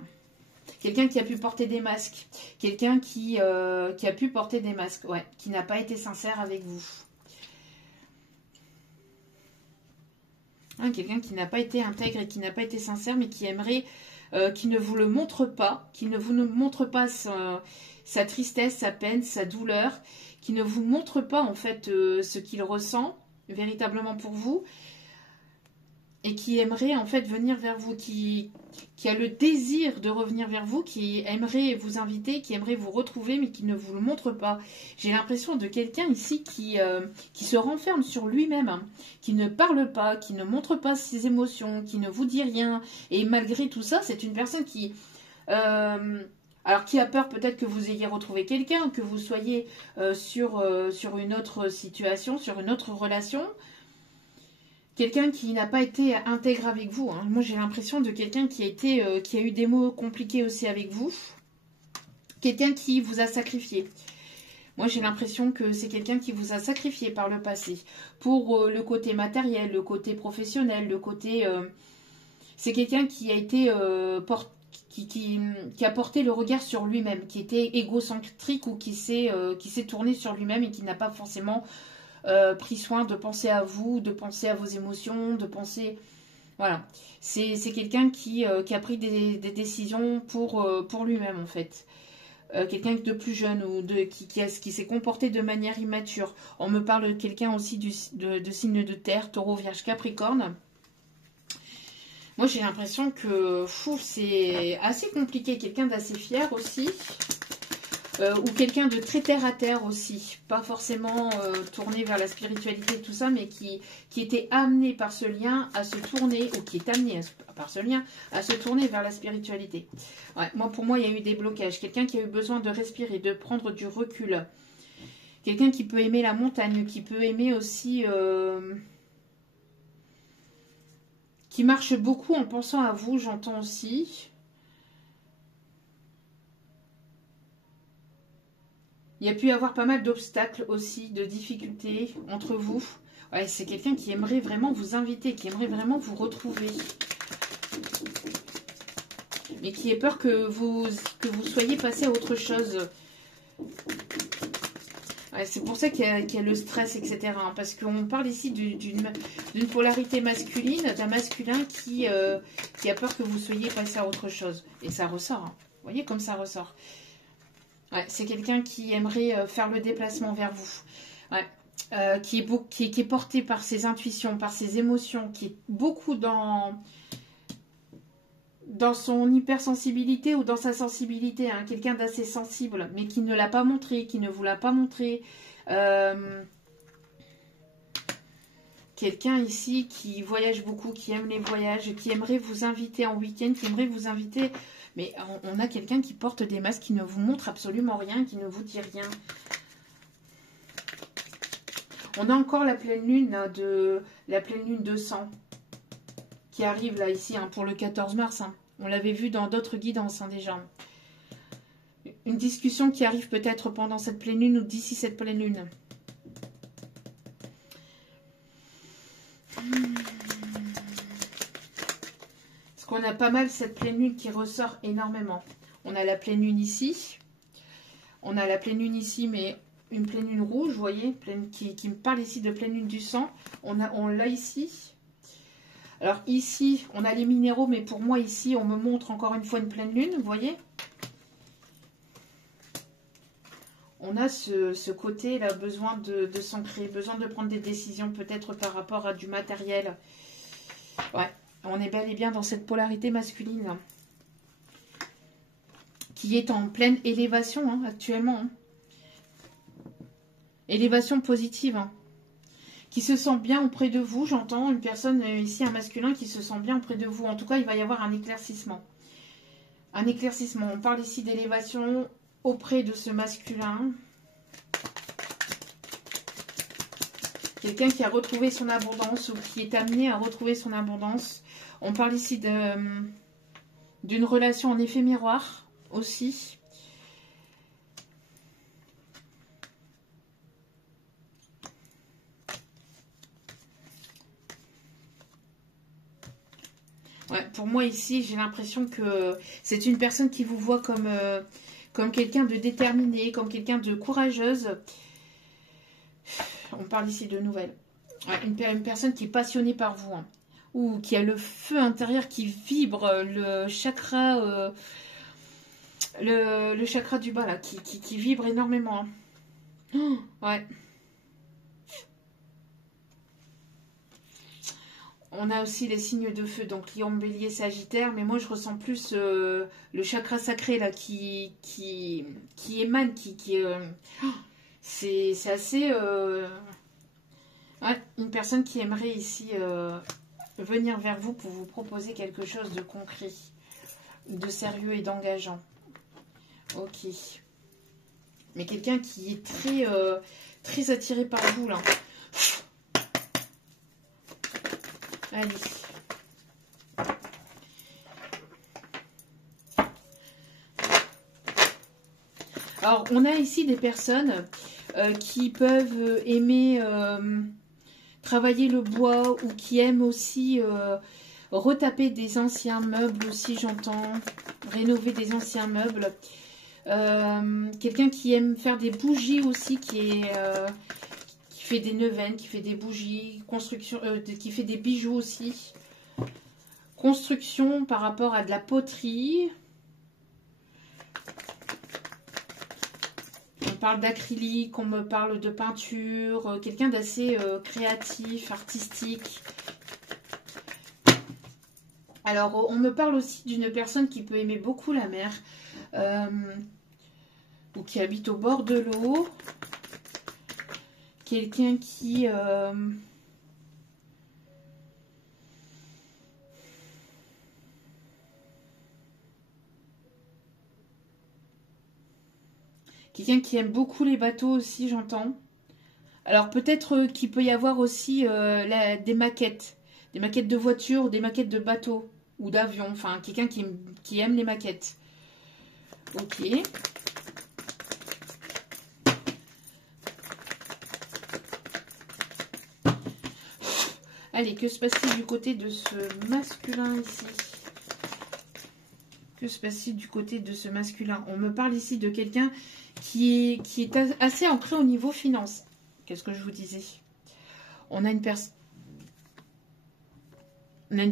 Quelqu'un qui a pu porter des masques. Quelqu'un qui a pu porter des masques, ouais, qui n'a pas été sincère avec vous. Hein, quelqu'un qui n'a pas été intègre et qui n'a pas été sincère, mais qui aimerait, qui ne vous le montre pas, qui ne vous montre pas sa tristesse, sa peine, sa douleur, qui ne vous montre pas en fait ce qu'il ressent véritablement pour vous et qui aimerait en fait venir vers vous, qui a le désir de revenir vers vous, qui aimerait vous inviter, qui aimerait vous retrouver mais qui ne vous le montre pas. J'ai l'impression de quelqu'un ici qui se renferme sur lui-même, hein, qui ne parle pas, qui ne montre pas ses émotions, qui ne vous dit rien et malgré tout ça, c'est une personne qui... alors, qui a peur peut-être que vous ayez retrouvé quelqu'un, que vous soyez sur une autre situation, sur une autre relation. Quelqu'un qui n'a pas été intègre avec vous. Hein. Moi, j'ai l'impression de quelqu'un qui a eu des mots compliqués aussi avec vous. Quelqu'un qui vous a sacrifié. Moi, j'ai l'impression que c'est quelqu'un qui vous a sacrifié par le passé. Pour le côté matériel, le côté professionnel, le côté... c'est quelqu'un qui a été qui a porté le regard sur lui-même, qui était égocentrique ou qui s'est tourné sur lui-même et qui n'a pas forcément pris soin de penser à vous, de penser à vos émotions, de penser... Voilà. C'est quelqu'un qui a pris des décisions pour lui-même, en fait. Quelqu'un de plus jeune ou qui s'est comporté de manière immature. On me parle de quelqu'un aussi de signe de terre, taureau, vierge, capricorne. Moi, j'ai l'impression que c'est assez compliqué. Quelqu'un d'assez fier aussi. Ou quelqu'un de très terre à terre aussi. Pas forcément tourné vers la spiritualité et tout ça, mais qui était amené par ce lien à se tourner, ou qui est amené par ce lien à se tourner vers la spiritualité. Ouais, pour moi, il y a eu des blocages. Quelqu'un qui a eu besoin de respirer, de prendre du recul. Quelqu'un qui peut aimer la montagne, qui peut aimer aussi... qui marche beaucoup en pensant à vous, j'entends aussi. Il y a pu y avoir pas mal d'obstacles aussi, de difficultés entre vous. Ouais, c'est quelqu'un qui aimerait vraiment vous inviter, qui aimerait vraiment vous retrouver. Mais qui a peur que vous soyez passé à autre chose. Ouais, c'est pour ça qu'il y a le stress, etc. Hein, parce qu'on parle ici d'une polarité masculine, d'un masculin qui a peur que vous soyez passé à autre chose. Et ça ressort. Hein. Vous voyez comme ça ressort. Ouais, c'est quelqu'un qui aimerait faire le déplacement vers vous. Ouais. Qui est porté par ses intuitions, par ses émotions, qui est beaucoup dans dans son hypersensibilité ou dans sa sensibilité, hein, quelqu'un d'assez sensible, mais qui ne l'a pas montré, qui ne vous l'a pas montré. Quelqu'un ici qui voyage beaucoup, qui aime les voyages, qui aimerait vous inviter en week-end, qui aimerait vous inviter... Mais on a quelqu'un qui porte des masques, qui ne vous montre absolument rien, qui ne vous dit rien. On a encore la pleine lune la pleine lune de sang qui arrive là ici hein, pour le 14 mars. Hein. On l'avait vu dans d'autres guidances hein, déjà. Une discussion qui arrive peut-être pendant cette pleine lune ou d'ici cette pleine lune. Parce qu'on a pas mal cette pleine lune qui ressort énormément. On a la pleine lune ici. On a la pleine lune ici, mais une pleine lune rouge, vous voyez, qui me parle ici de pleine lune du sang. On l'a ici. Alors ici, on a les minéraux, mais pour moi ici, on me montre encore une fois une pleine lune, vous voyez. On a ce côté là, besoin de s'ancrer, besoin de prendre des décisions peut-être par rapport à du matériel. Ouais, on est bel et bien dans cette polarité masculine hein, qui est en pleine élévation hein, actuellement. Hein. Élévation positive. Hein. Qui se sent bien auprès de vous, j'entends une personne ici, un masculin qui se sent bien auprès de vous. En tout cas, il va y avoir un éclaircissement. Un éclaircissement. On parle ici d'élévation auprès de ce masculin. Quelqu'un qui a retrouvé son abondance ou qui est amené à retrouver son abondance. On parle ici d'une relation en effet miroir aussi. Ouais, pour moi ici, j'ai l'impression que c'est une personne qui vous voit comme quelqu'un de déterminé, comme quelqu'un de courageuse. On parle ici de nouvelles. Ouais, une personne qui est passionnée par vous, hein, ou qui a le feu intérieur qui vibre, le chakra du bas, là, qui vibre énormément. Hein. Oh, ouais. On a aussi les signes de feu, donc Lion, Bélier, Sagittaire, mais moi je ressens plus le chakra sacré là qui émane, c'est assez ouais, une personne qui aimerait ici venir vers vous pour vous proposer quelque chose de concret, de sérieux et d'engageant. Ok. Mais quelqu'un qui est très attiré par vous là. Allez. Alors, on a ici des personnes qui peuvent aimer travailler le bois ou qui aiment aussi retaper des anciens meubles aussi, j'entends. Rénover des anciens meubles. Quelqu'un qui aime faire des bougies aussi, qui fait des neuvaines, qui fait des bougies, construction, qui fait des bijoux aussi. Construction par rapport à de la poterie. On parle d'acrylique, on me parle de peinture. Quelqu'un d'assez créatif, artistique. Alors, on me parle aussi d'une personne qui peut aimer beaucoup la mer. Ou qui habite au bord de l'eau. Quelqu'un qui... quelqu'un qui aime beaucoup les bateaux aussi, j'entends. Alors peut-être qu'il peut y avoir aussi des maquettes de voitures, des maquettes de bateaux ou d'avions. Enfin, quelqu'un qui aime les maquettes. Ok. Allez, que se passe-t-il du côté de ce masculin ici? Que se passe-t-il du côté de ce masculin? On me parle ici de quelqu'un qui est assez ancré au niveau finance. Qu'est-ce que je vous disais? On a une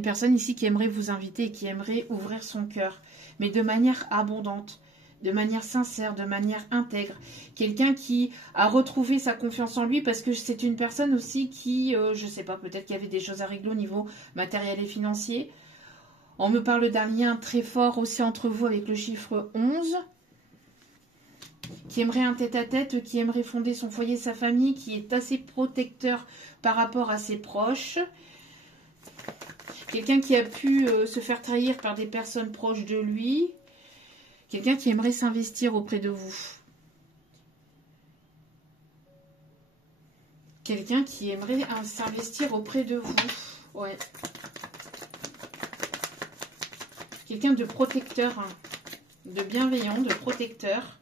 personne ici qui aimerait vous inviter et qui aimerait ouvrir son cœur, mais de manière abondante, de manière sincère, de manière intègre. Quelqu'un qui a retrouvé sa confiance en lui parce que c'est une personne aussi qui, je sais pas, peut-être qu'il y avait des choses à régler au niveau matériel et financier. On me parle d'un lien très fort aussi entre vous avec le chiffre 11. Qui aimerait un tête-à-tête, qui aimerait fonder son foyer, sa famille, qui est assez protecteur par rapport à ses proches. Quelqu'un qui a pu se faire trahir par des personnes proches de lui. Quelqu'un qui aimerait s'investir auprès de vous. Quelqu'un qui aimerait s'investir auprès de vous. Ouais. Quelqu'un de protecteur, hein, de bienveillant, de protecteur.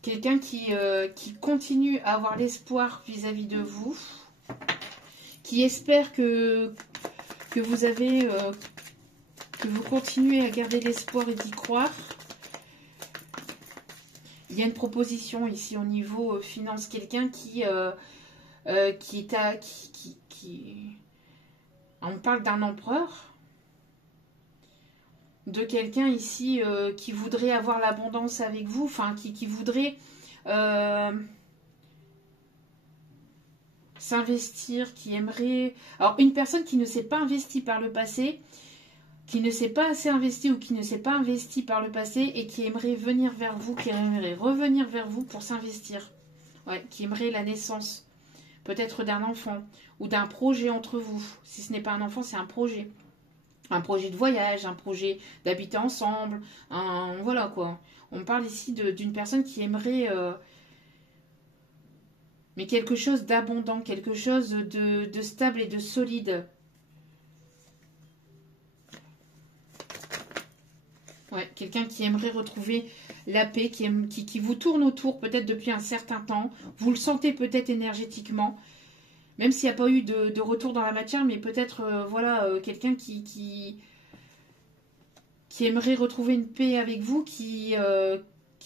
Quelqu'un qui continue à avoir l'espoir vis-à-vis de vous. Qui espère que vous avez... que vous continuez à garder l'espoir et d'y croire. Il y a une proposition ici au niveau finance. Quelqu'un on parle d'un empereur. De quelqu'un ici qui voudrait avoir l'abondance avec vous, enfin qui voudrait s'investir, qui aimerait... Alors une personne qui ne s'est pas investie par le passé, qui ne s'est pas assez investi ou qui ne s'est pas investi par le passé et qui aimerait venir vers vous, qui aimerait revenir vers vous pour s'investir. Ouais, qui aimerait la naissance, peut-être d'un enfant ou d'un projet entre vous. Si ce n'est pas un enfant, c'est un projet. Un projet de voyage, un projet d'habiter ensemble, voilà quoi. On parle ici d'une personne qui aimerait mais quelque chose d'abondant, quelque chose de stable et de solide. Ouais, quelqu'un qui aimerait retrouver la paix, qui vous tourne autour peut-être depuis un certain temps. Vous le sentez peut-être énergétiquement. Même s'il n'y a pas eu de retour dans la matière, mais peut-être, voilà, quelqu'un qui aimerait retrouver une paix avec vous, qui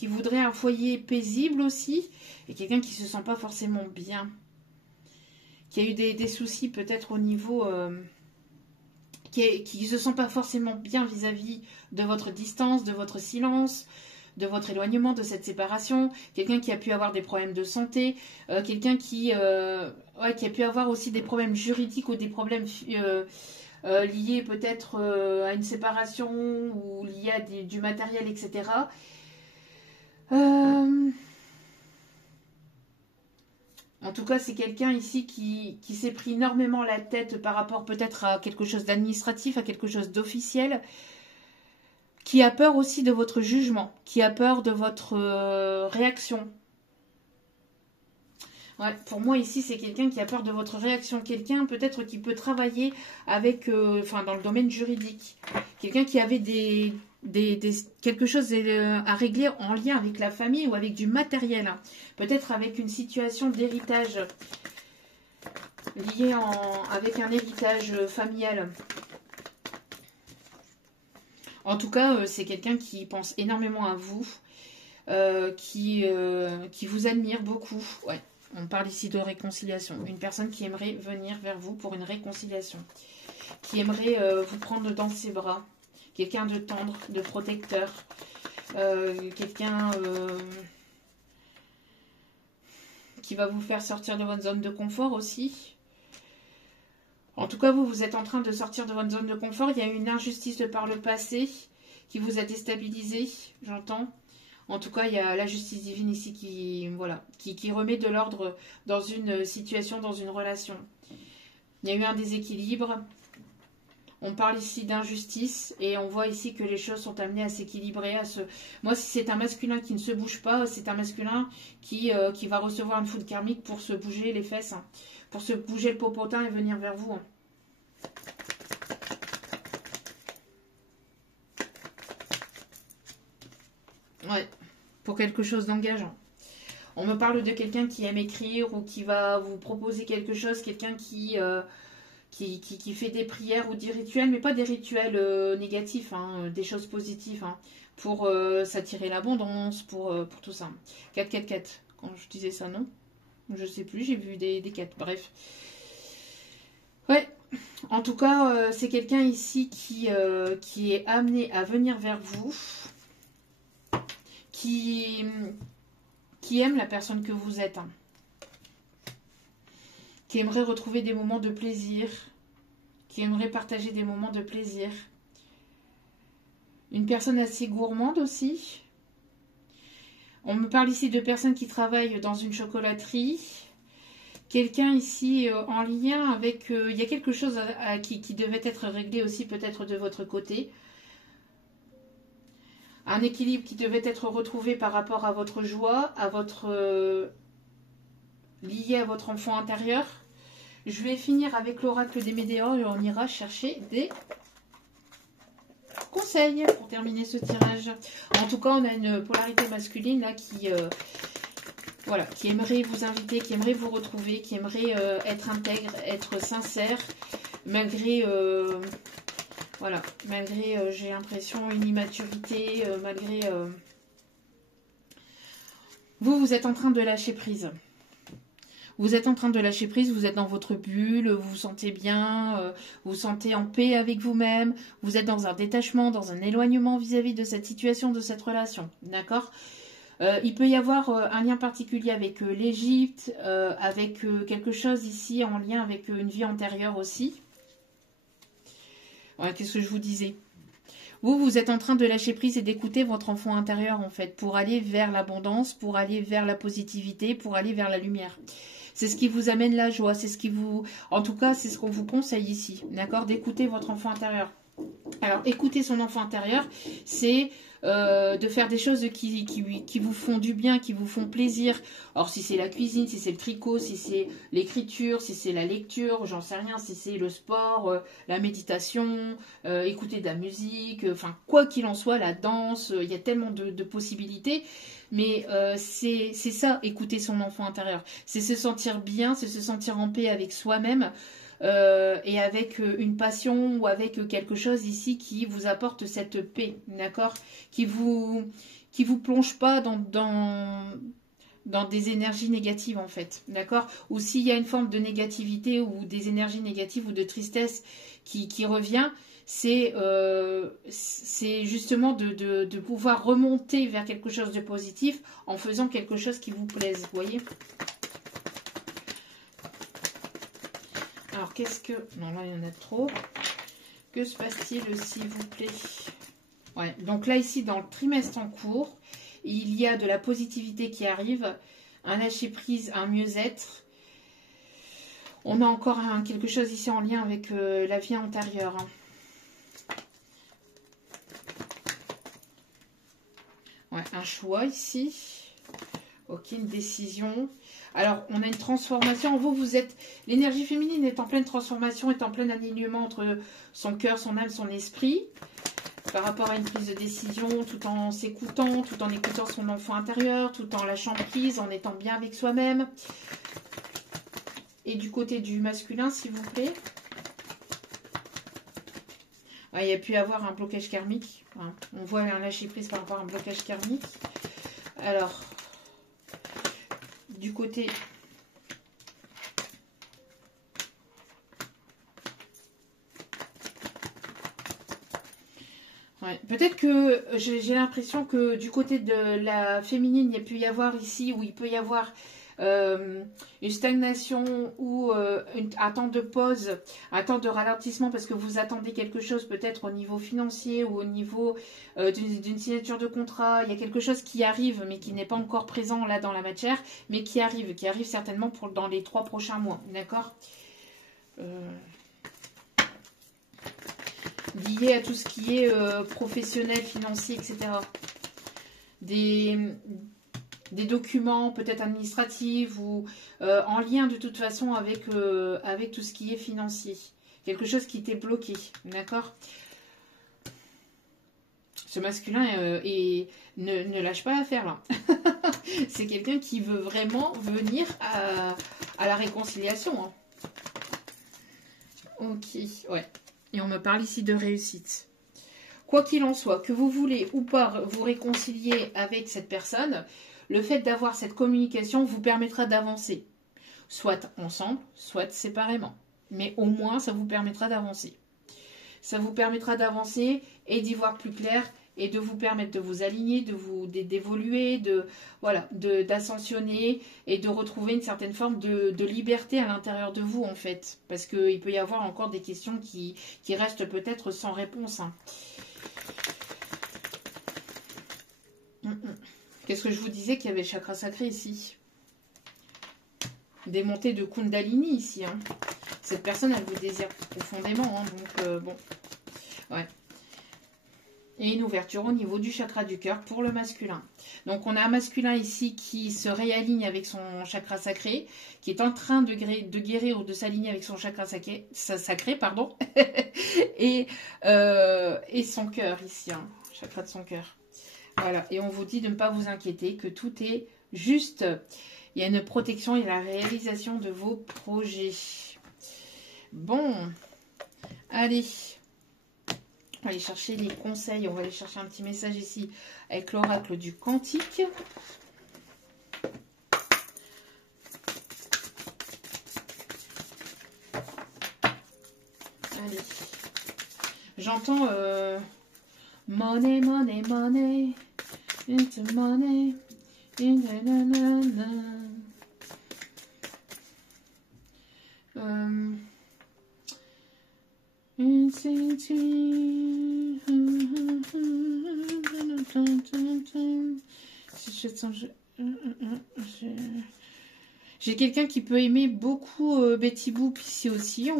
voudrait un foyer paisible aussi, et quelqu'un qui ne se sent pas forcément bien, qui a eu des soucis peut-être au niveau... qui ne se sent pas forcément bien vis-à-vis de votre distance, de votre silence, de votre éloignement, de cette séparation, quelqu'un qui a pu avoir des problèmes de santé, quelqu'un qui a pu avoir aussi des problèmes juridiques ou des problèmes liés peut-être à une séparation ou liés à du matériel, etc. En tout cas, c'est quelqu'un ici qui s'est pris énormément la tête par rapport peut-être à quelque chose d'administratif, à quelque chose d'officiel, qui a peur aussi de votre jugement, qui a peur de votre réaction. Ouais, pour moi ici, c'est quelqu'un qui a peur de votre réaction, quelqu'un peut-être qui peut travailler avec, dans le domaine juridique, quelqu'un qui avait quelque chose à régler en lien avec la famille ou avec du matériel, hein. Peut-être avec une situation d'héritage liée avec un héritage familial. En tout cas, c'est quelqu'un qui pense énormément à vous, qui vous admire beaucoup. Ouais. On parle ici de réconciliation. Une personne qui aimerait venir vers vous pour une réconciliation. Qui aimerait vous prendre dans ses bras. Quelqu'un de tendre, de protecteur. Quelqu'un qui va vous faire sortir de votre zone de confort aussi. En tout cas, vous êtes en train de sortir de votre zone de confort. Il y a eu une injustice de par le passé qui vous a déstabilisé, j'entends. En tout cas, il y a la justice divine ici qui remet de l'ordre dans une situation, dans une relation. Il y a eu un déséquilibre. On parle ici d'injustice et on voit ici que les choses sont amenées à s'équilibrer. Moi, si c'est un masculin qui ne se bouge pas, c'est un masculin qui va recevoir une foudre karmique pour se bouger les fesses, hein, pour se bouger le popotin et venir vers vous. Hein. Ouais, pour quelque chose d'engageant. On me parle de quelqu'un qui aime écrire ou qui va vous proposer quelque chose, quelqu'un qui fait des prières ou des rituels, mais pas des rituels négatifs, hein, des choses positives, hein, pour s'attirer l'abondance, pour tout ça. 4, quand je disais ça, non? Je sais plus, j'ai vu des 4, bref. Ouais, en tout cas, c'est quelqu'un ici qui est amené à venir vers vous, qui aime la personne que vous êtes, hein, qui aimerait retrouver des moments de plaisir, qui aimerait partager des moments de plaisir. Une personne assez gourmande aussi. On me parle ici de personnes qui travaillent dans une chocolaterie. Quelqu'un ici en lien avec... il y a quelque chose qui devait être réglé aussi peut-être de votre côté. Un équilibre qui devait être retrouvé par rapport à votre joie, à votre... lié à votre enfant intérieur. Je vais finir avec l'oracle des météores et on ira chercher des conseils pour terminer ce tirage. En tout cas, on a une polarité masculine là qui... voilà, qui aimerait vous inviter, qui aimerait vous retrouver, qui aimerait être intègre, être sincère, malgré, voilà, malgré, j'ai l'impression, une immaturité, malgré... vous êtes en train de lâcher prise. Vous êtes en train de lâcher prise, vous êtes dans votre bulle, vous vous sentez bien, vous vous sentez en paix avec vous-même, vous êtes dans un détachement, dans un éloignement vis-à-vis de cette situation, de cette relation, d'accord ? Il peut y avoir un lien particulier avec l'Égypte, avec quelque chose ici en lien avec une vie antérieure aussi. Ouais, qu'est-ce que je vous disais ? Vous êtes en train de lâcher prise et d'écouter votre enfant intérieur en fait, pour aller vers l'abondance, pour aller vers la positivité, pour aller vers la lumière. C'est ce qui vous amène la joie, c'est ce qui vous... En tout cas, c'est ce qu'on vous conseille ici, d'accord ? D'écouter votre enfant intérieur. Alors, écouter son enfant intérieur, c'est de faire des choses qui vous font du bien, qui vous font plaisir. Alors, si c'est la cuisine, si c'est le tricot, si c'est l'écriture, si c'est la lecture, j'en sais rien, si c'est le sport, la méditation, écouter de la musique, enfin, quoi qu'il en soit, la danse, il y a tellement de possibilités. Mais c'est ça, écouter son enfant intérieur. C'est se sentir bien, c'est se sentir en paix avec soi-même. Et avec une passion ou avec quelque chose ici qui vous apporte cette paix, d'accord, qui vous plonge pas dans des énergies négatives en fait, d'accord, ou s'il y a une forme de négativité ou des énergies négatives ou de tristesse qui revient, c'est justement de pouvoir remonter vers quelque chose de positif en faisant quelque chose qui vous plaise, vous voyez. Alors, qu'est-ce que... Non, là, il y en a trop. Que se passe-t-il, s'il vous plaît? Ouais, donc là, ici, dans le trimestre en cours, il y a de la positivité qui arrive, un lâcher-prise, un mieux-être. On a encore quelque chose ici en lien avec la vie antérieure. Ouais, un choix ici. Ok, une décision. Alors, on a une transformation. Vous êtes... L'énergie féminine est en pleine transformation, est en plein alignement entre son cœur, son âme, son esprit, par rapport à une prise de décision, tout en s'écoutant, tout en écoutant son enfant intérieur, tout en lâchant prise, en étant bien avec soi-même. Et du côté du masculin, s'il vous plaît. Ah, il y a pu y avoir un blocage karmique. Hein. On voit un lâcher-prise par rapport à un blocage karmique. Alors... Du côté ouais, peut-être que j'ai l'impression que du côté de la féminine, il y a pu y avoir ici, où il peut y avoir une stagnation ou un temps de pause, un temps de ralentissement parce que vous attendez quelque chose peut-être au niveau financier ou au niveau d'une signature de contrat. Il y a quelque chose qui arrive mais qui n'est pas encore présent là dans la matière, mais qui arrive certainement dans les 3 prochains mois, d'accord, lié à tout ce qui est professionnel, financier, etc. Des documents peut-être administratifs ou en lien de toute façon avec tout ce qui est financier. Quelque chose qui était bloqué, d'accord. Ce masculin ne lâche pas l'affaire là. C'est quelqu'un qui veut vraiment venir à la réconciliation. Hein. Ok, ouais. Et on me parle ici de réussite. Quoi qu'il en soit, que vous voulez ou pas vous réconcilier avec cette personne, le fait d'avoir cette communication vous permettra d'avancer. Soit ensemble, soit séparément. Mais au moins, ça vous permettra d'avancer. Ça vous permettra d'avancer et d'y voir plus clair et de vous permettre de vous aligner, d'évoluer, voilà, d'ascensionner et de retrouver une certaine forme de liberté à l'intérieur de vous en fait. Parce qu'il peut y avoir encore des questions qui restent peut-être sans réponse. Hein. Qu'est-ce que je vous disais qu'il y avait le chakra sacré ici? Des montées de Kundalini ici. Hein. Cette personne, elle vous désire profondément. Hein, donc, bon. Ouais. Et une ouverture au niveau du chakra du cœur pour le masculin. Donc, on a un masculin ici qui se réaligne avec son chakra sacré, qui est en train de guérir ou de s'aligner avec son chakra sacré, pardon. et son cœur ici. Hein, chakra de son cœur. Voilà. Et on vous dit de ne pas vous inquiéter, que tout est juste. Il y a une protection et la réalisation de vos projets. Bon, allez. On va aller chercher les conseils. On va aller chercher un petit message ici avec l'oracle du Cantique. Allez. J'entends money, money, money. Into money. J'ai quelqu'un qui peut aimer beaucoup Betty Boop ici aussi.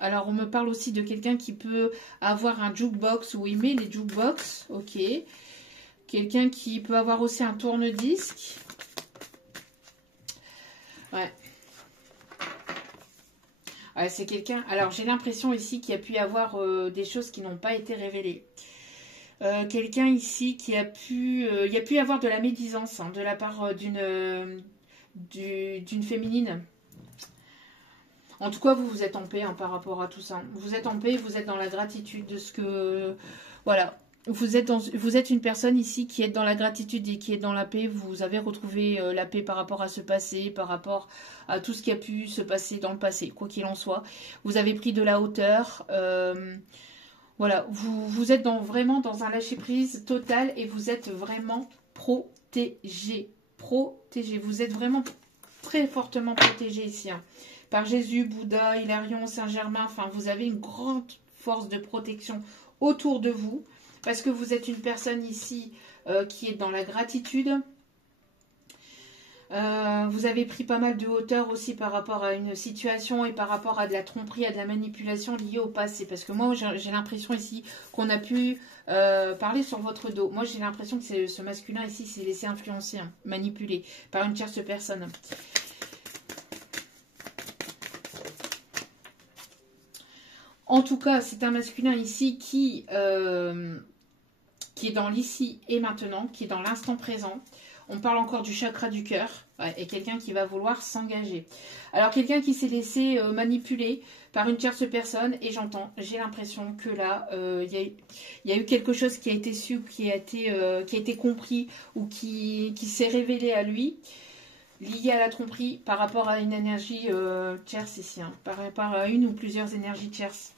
Alors on me parle aussi de quelqu'un qui peut avoir un jukebox ou aimer les jukebox. Ok. Quelqu'un qui peut avoir aussi un tourne-disque. Ouais. Ouais, c'est quelqu'un... Alors, j'ai l'impression ici qu'il y a pu y avoir des choses qui n'ont pas été révélées. Quelqu'un ici qui a pu... il y a pu y avoir de la médisance hein, de la part d'une féminine. En tout cas, vous êtes en paix hein, par rapport à tout ça. Vous êtes en paix, vous êtes dans la gratitude de ce que... Voilà. Vous êtes une personne ici qui est dans la gratitude et qui est dans la paix. Vous avez retrouvé la paix par rapport à ce passé, par rapport à tout ce qui a pu se passer dans le passé, quoi qu'il en soit. Vous avez pris de la hauteur. Voilà, vous êtes vraiment dans un lâcher-prise total et vous êtes vraiment protégé. Protégé. Vous êtes vraiment très fortement protégé ici. Hein. Par Jésus, Bouddha, Hilarion, Saint-Germain. Enfin, vous avez une grande force de protection autour de vous. Parce que vous êtes une personne ici qui est dans la gratitude. Vous avez pris pas mal de hauteur aussi par rapport à une situation et par rapport à de la tromperie, à de la manipulation liée au passé. Parce que moi, j'ai l'impression ici qu'on a pu parler sur votre dos. Moi, j'ai l'impression que ce masculin ici s'est laissé influencer, hein, manipuler par une tierce personne. En tout cas, c'est un masculin ici qui est dans l'ici et maintenant, qui est dans l'instant présent. On parle encore du chakra du cœur, ouais, et quelqu'un qui va vouloir s'engager. Alors, quelqu'un qui s'est laissé manipuler par une tierce personne, et j'ai l'impression que là, il y a eu quelque chose qui a été su, qui a été compris, ou qui s'est révélé à lui, lié à la tromperie, par rapport à une énergie tierce ici, hein, par rapport à une ou plusieurs énergies tierces.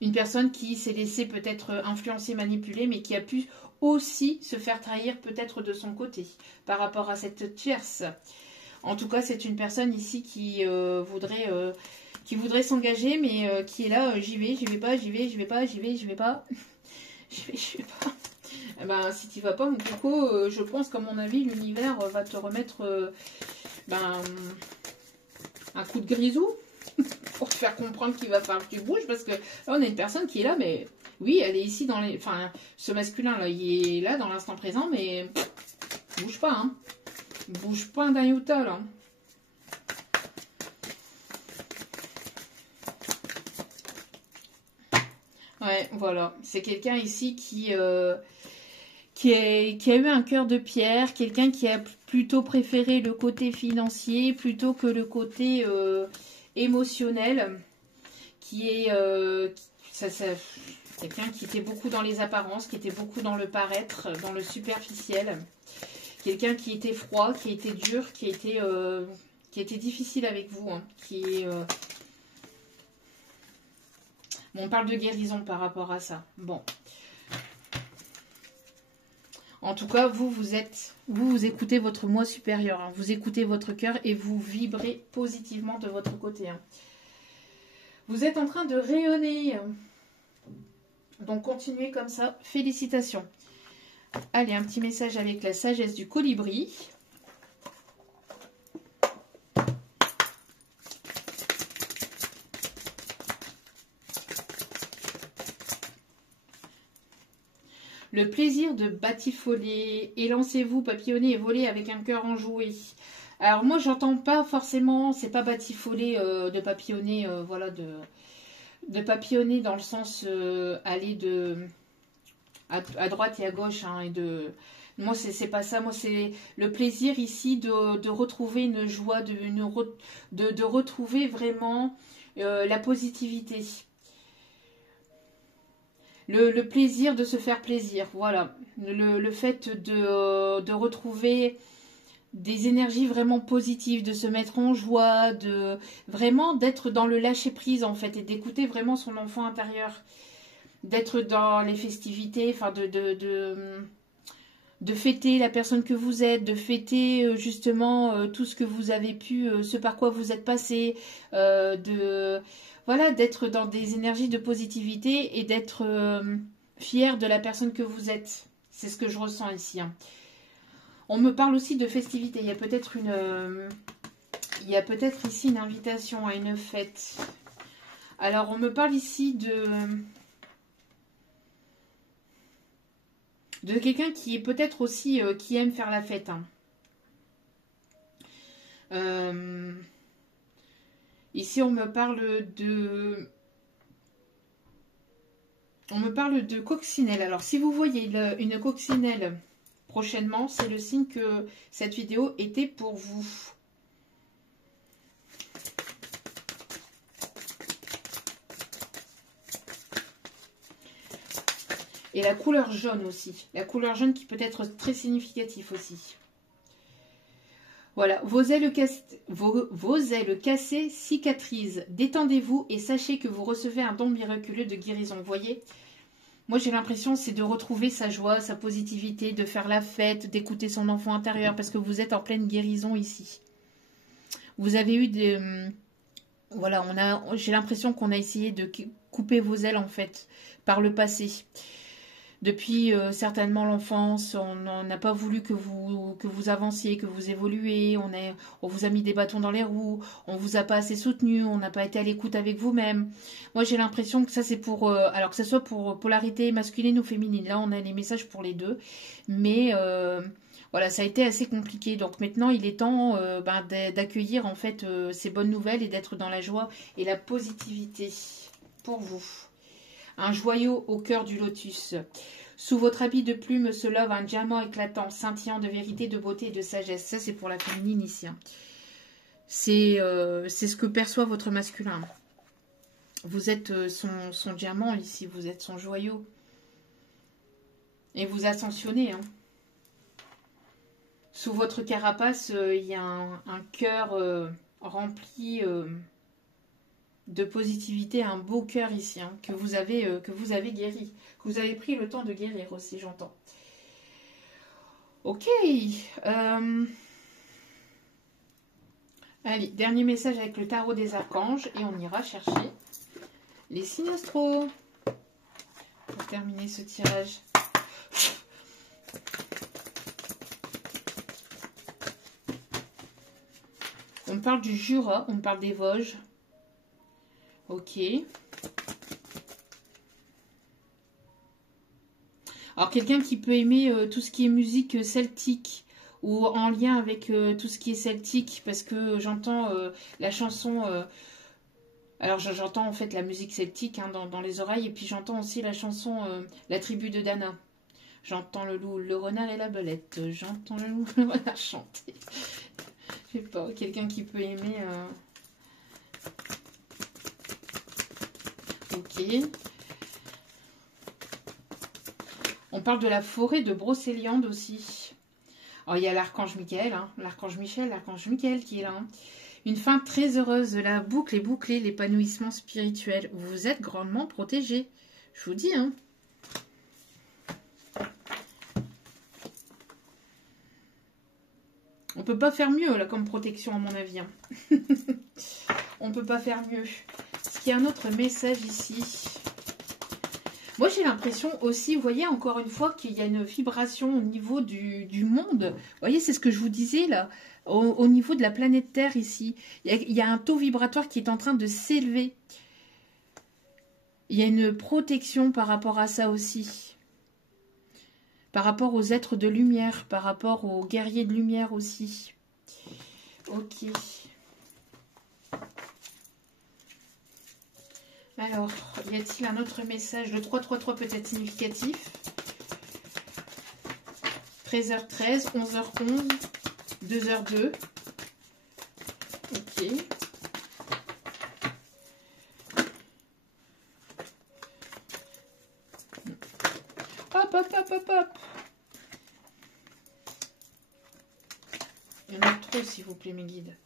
Une personne qui s'est laissée peut-être influencer, manipuler, mais qui a pu aussi se faire trahir peut-être de son côté par rapport à cette tierce. En tout cas, c'est une personne ici qui voudrait s'engager, mais qui est là, j'y vais pas. Eh ben, si tu vas pas, mon coco, je pense qu'à mon avis, l'univers va te remettre un coup de grisou. Pour te faire comprendre qu'il va falloir que tu bouges, parce que là on a une personne qui est là, mais oui, elle est ici dans les... Enfin, ce masculin là, il est là dans l'instant présent, mais bouge pas, hein. Bouge pas d'un iota, là. Ouais, voilà. C'est quelqu'un ici qui a eu un cœur de pierre, quelqu'un qui a plutôt préféré le côté financier plutôt que le côté... émotionnel, qui est quelqu'un qui était beaucoup dans les apparences, qui était beaucoup dans le paraître, dans le superficiel, quelqu'un qui était froid, qui était dur, qui était difficile avec vous, hein, Bon, on parle de guérison par rapport à ça. Bon. En tout cas, vous écoutez votre moi supérieur. Hein. Vous écoutez votre cœur et vous vibrez positivement de votre côté. Hein. Vous êtes en train de rayonner. Donc, continuez comme ça. Félicitations. Allez, un petit message avec la sagesse du colibri. Le plaisir de batifoler, élancez-vous, papillonner et voler avec un cœur enjoué. Alors moi j'entends pas forcément, c'est pas batifoler de papillonner, voilà, de papillonner dans le sens aller à droite et à gauche, hein, et de... Moi c'est pas ça, moi c'est le plaisir ici de retrouver une joie, de retrouver vraiment la positivité. Le plaisir de se faire plaisir, voilà. Le fait de retrouver des énergies vraiment positives, de se mettre en joie, de vraiment d'être dans le lâcher-prise en fait, et d'écouter vraiment son enfant intérieur. D'être dans les festivités, enfin de fêter la personne que vous êtes, de fêter justement tout ce que vous avez pu, ce par quoi vous êtes passé, voilà, d'être dans des énergies de positivité et d'être fier de la personne que vous êtes. C'est ce que je ressens ici. Hein. On me parle aussi de festivités. Il y a peut-être ici une invitation à une fête. Alors, on me parle ici de quelqu'un qui est peut-être aussi qui aime faire la fête. Hein. Ici, on me parle de coccinelle. Alors, si vous voyez une coccinelle prochainement, c'est le signe que cette vidéo était pour vous. Et la couleur jaune aussi. La couleur jaune qui peut être très significative aussi. Voilà, vos ailes cassées cicatrisent. Détendez-vous et sachez que vous recevez un don miraculeux de guérison. Vous voyez, moi j'ai l'impression c'est de retrouver sa joie, sa positivité, de faire la fête, d'écouter son enfant intérieur parce que vous êtes en pleine guérison ici. Vous avez eu des... Voilà, j'ai l'impression qu'on a essayé de couper vos ailes en fait par le passé. Depuis certainement l'enfance, on n'a pas voulu que vous avanciez, que vous évoluiez, on vous a mis des bâtons dans les roues, on vous a pas assez soutenu, on n'a pas été à l'écoute avec vous-même. Moi j'ai l'impression que ça c'est pour, alors que ce soit pour polarité masculine ou féminine, là on a les messages pour les deux, mais voilà, ça a été assez compliqué. Donc maintenant il est temps d'accueillir en fait ces bonnes nouvelles et d'être dans la joie et la positivité pour vous. Un joyau au cœur du lotus. Sous votre habit de plume se love un diamant éclatant, scintillant de vérité, de beauté et de sagesse. Ça, c'est pour la féminine ici. Hein. C'est ce que perçoit votre masculin. Vous êtes son diamant ici, vous êtes son joyau. Et vous ascensionnez. Hein. Sous votre carapace, il y a un cœur rempli... de positivité, un beau cœur ici, hein, que vous avez guéri, que vous avez pris le temps de guérir aussi, j'entends. Ok. Allez, dernier message avec le tarot des archanges et on ira chercher les signes astro pour terminer ce tirage. On parle du Jura, on parle des Vosges. Ok. Alors, quelqu'un qui peut aimer tout ce qui est musique celtique ou en lien avec tout ce qui est celtique, parce que j'entends la chanson... alors, j'entends en fait la musique celtique hein, dans les oreilles, et puis j'entends aussi la chanson La tribu de Dana. J'entends le loup, le renard et la belette. J'entends le loup, le renard chanter. Je sais pas, quelqu'un qui peut aimer... Ok. On parle de la forêt de Brocéliande aussi. Alors, il y a l'archange Michael, hein, l'archange Michael qui est là. Hein. Une fin très heureuse, la boucle est bouclée, l'épanouissement spirituel. Vous êtes grandement protégés. Je vous dis, hein. On peut pas faire mieux, là, comme protection, à mon avis. Hein. On peut pas faire mieux. Est-ce qu'il y a un autre message ici? Moi, j'ai l'impression aussi, vous voyez, encore une fois, qu'il y a une vibration au niveau du monde. Vous voyez, c'est ce que je vous disais, là, au niveau de la planète Terre, ici. Il y a un taux vibratoire qui est en train de s'élever. Il y a une protection par rapport à ça aussi. Par rapport aux êtres de lumière, par rapport aux guerriers de lumière aussi. Ok. Alors, y a-t-il un autre message? Le 333 peut être significatif. 13h13, 11h11, 2h02. Ok. Hop, hop, hop, hop, hop. Il y en a trop, s'il vous plaît, mes guides.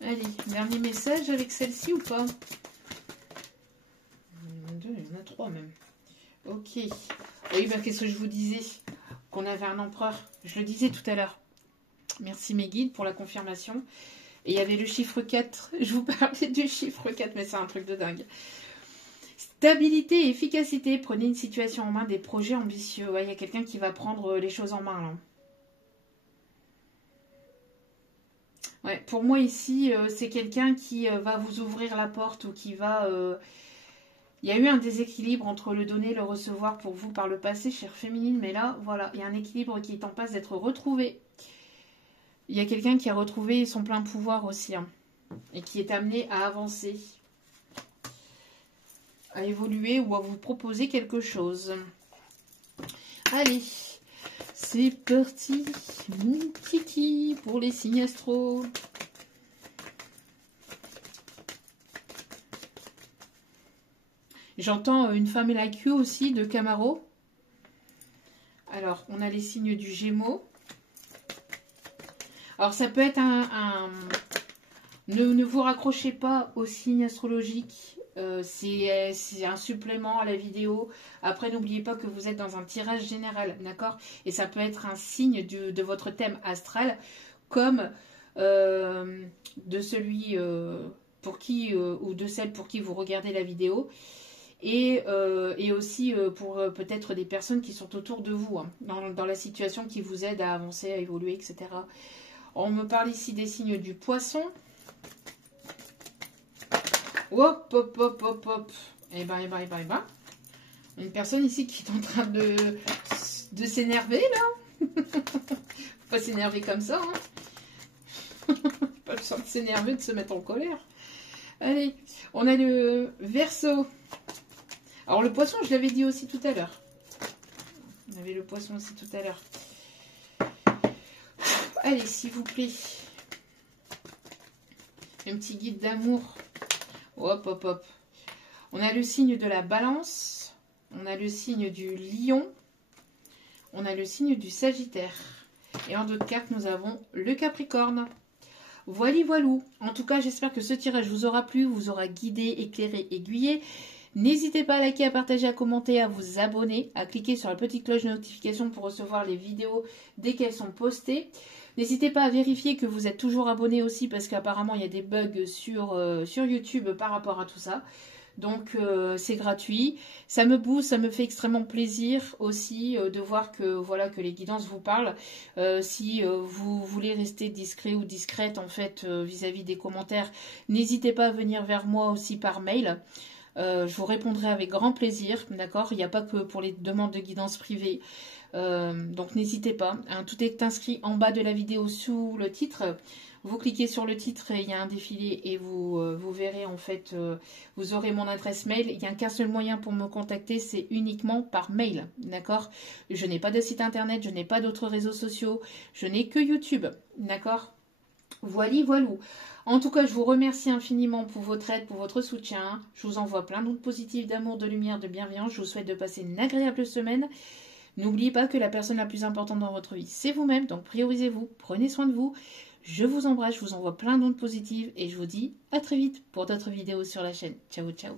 Allez, dernier message avec celle-ci ou pas? Il y en a trois même. Ok. Oui, bah, qu'est-ce que je vous disais? Qu'on avait un empereur. Je le disais tout à l'heure. Merci mes guides pour la confirmation. Et il y avait le chiffre 4. Je vous parlais du chiffre 4, mais c'est un truc de dingue. Stabilité et efficacité. Prenez une situation en main, des projets ambitieux. Ouais, il y a quelqu'un qui va prendre les choses en main, là. Ouais, pour moi ici, c'est quelqu'un qui va vous ouvrir la porte ou qui va... Il y a eu un déséquilibre entre le donner et le recevoir pour vous par le passé, chère féminine, mais là, voilà, il y a un équilibre qui est en passe d'être retrouvé. Il y a quelqu'un qui a retrouvé son plein pouvoir aussi, hein, et qui est amené à avancer, à évoluer ou à vous proposer quelque chose. Allez, c'est parti, mon kiki, pour les signes astro. J'entends une femme et la queue aussi de Camaro. Alors, on a les signes du Gémeaux. Alors, ça peut être Ne vous raccrochez pas aux signes astrologiques. C'est un supplément à la vidéo. Après, n'oubliez pas que vous êtes dans un tirage général, d'accord? Et ça peut être un signe de votre thème astral, comme de celui pour qui ou de celle pour qui vous regardez la vidéo. Et aussi pour peut-être des personnes qui sont autour de vous, hein, dans la situation qui vous aide à avancer, à évoluer, etc. On me parle ici des signes du poisson. Hop, hop, hop, hop, hop. Et ben. Une personne ici qui est en train de s'énerver, là. Faut pas s'énerver comme ça, hein. Pas besoin de s'énerver, de se mettre en colère. Allez, on a le Verseau. Alors, le poisson, je l'avais dit aussi tout à l'heure. On avait le poisson aussi tout à l'heure. Allez, s'il vous plaît. Un petit guide d'amour. Hop, hop, hop. On a le signe de la Balance. On a le signe du Lion. On a le signe du Sagittaire. Et en d'autres cartes, nous avons le Capricorne. Voilà, voilou. En tout cas, j'espère que ce tirage vous aura plu, vous aura guidé, éclairé, aiguillé. N'hésitez pas à liker, à partager, à commenter, à vous abonner, à cliquer sur la petite cloche de notification pour recevoir les vidéos dès qu'elles sont postées. N'hésitez pas à vérifier que vous êtes toujours abonné aussi parce qu'apparemment il y a des bugs sur YouTube par rapport à tout ça. Donc c'est gratuit, ça me booste, ça me fait extrêmement plaisir aussi de voir que voilà que les guidances vous parlent. Si vous voulez rester discret ou discrète en fait vis-à-vis des commentaires, n'hésitez pas à venir vers moi aussi par mail. Je vous répondrai avec grand plaisir, d'accord? Il n'y a pas que pour les demandes de guidance privée. Donc n'hésitez pas. Hein, tout est inscrit en bas de la vidéo sous le titre. Vous cliquez sur le titre et il y a un défilé et vous verrez en fait, vous aurez mon adresse mail. Il n'y a qu'un seul moyen pour me contacter, c'est uniquement par mail, d'accord? Je n'ai pas de site internet, je n'ai pas d'autres réseaux sociaux, je n'ai que YouTube, d'accord? Voilà, voilou. En tout cas, je vous remercie infiniment pour votre aide, pour votre soutien. Je vous envoie plein d'ondes positives, d'amour, de lumière, de bienveillance. Je vous souhaite de passer une agréable semaine. N'oubliez pas que la personne la plus importante dans votre vie, c'est vous-même. Donc, priorisez-vous, prenez soin de vous. Je vous embrasse, je vous envoie plein d'ondes positives et je vous dis à très vite pour d'autres vidéos sur la chaîne. Ciao, ciao.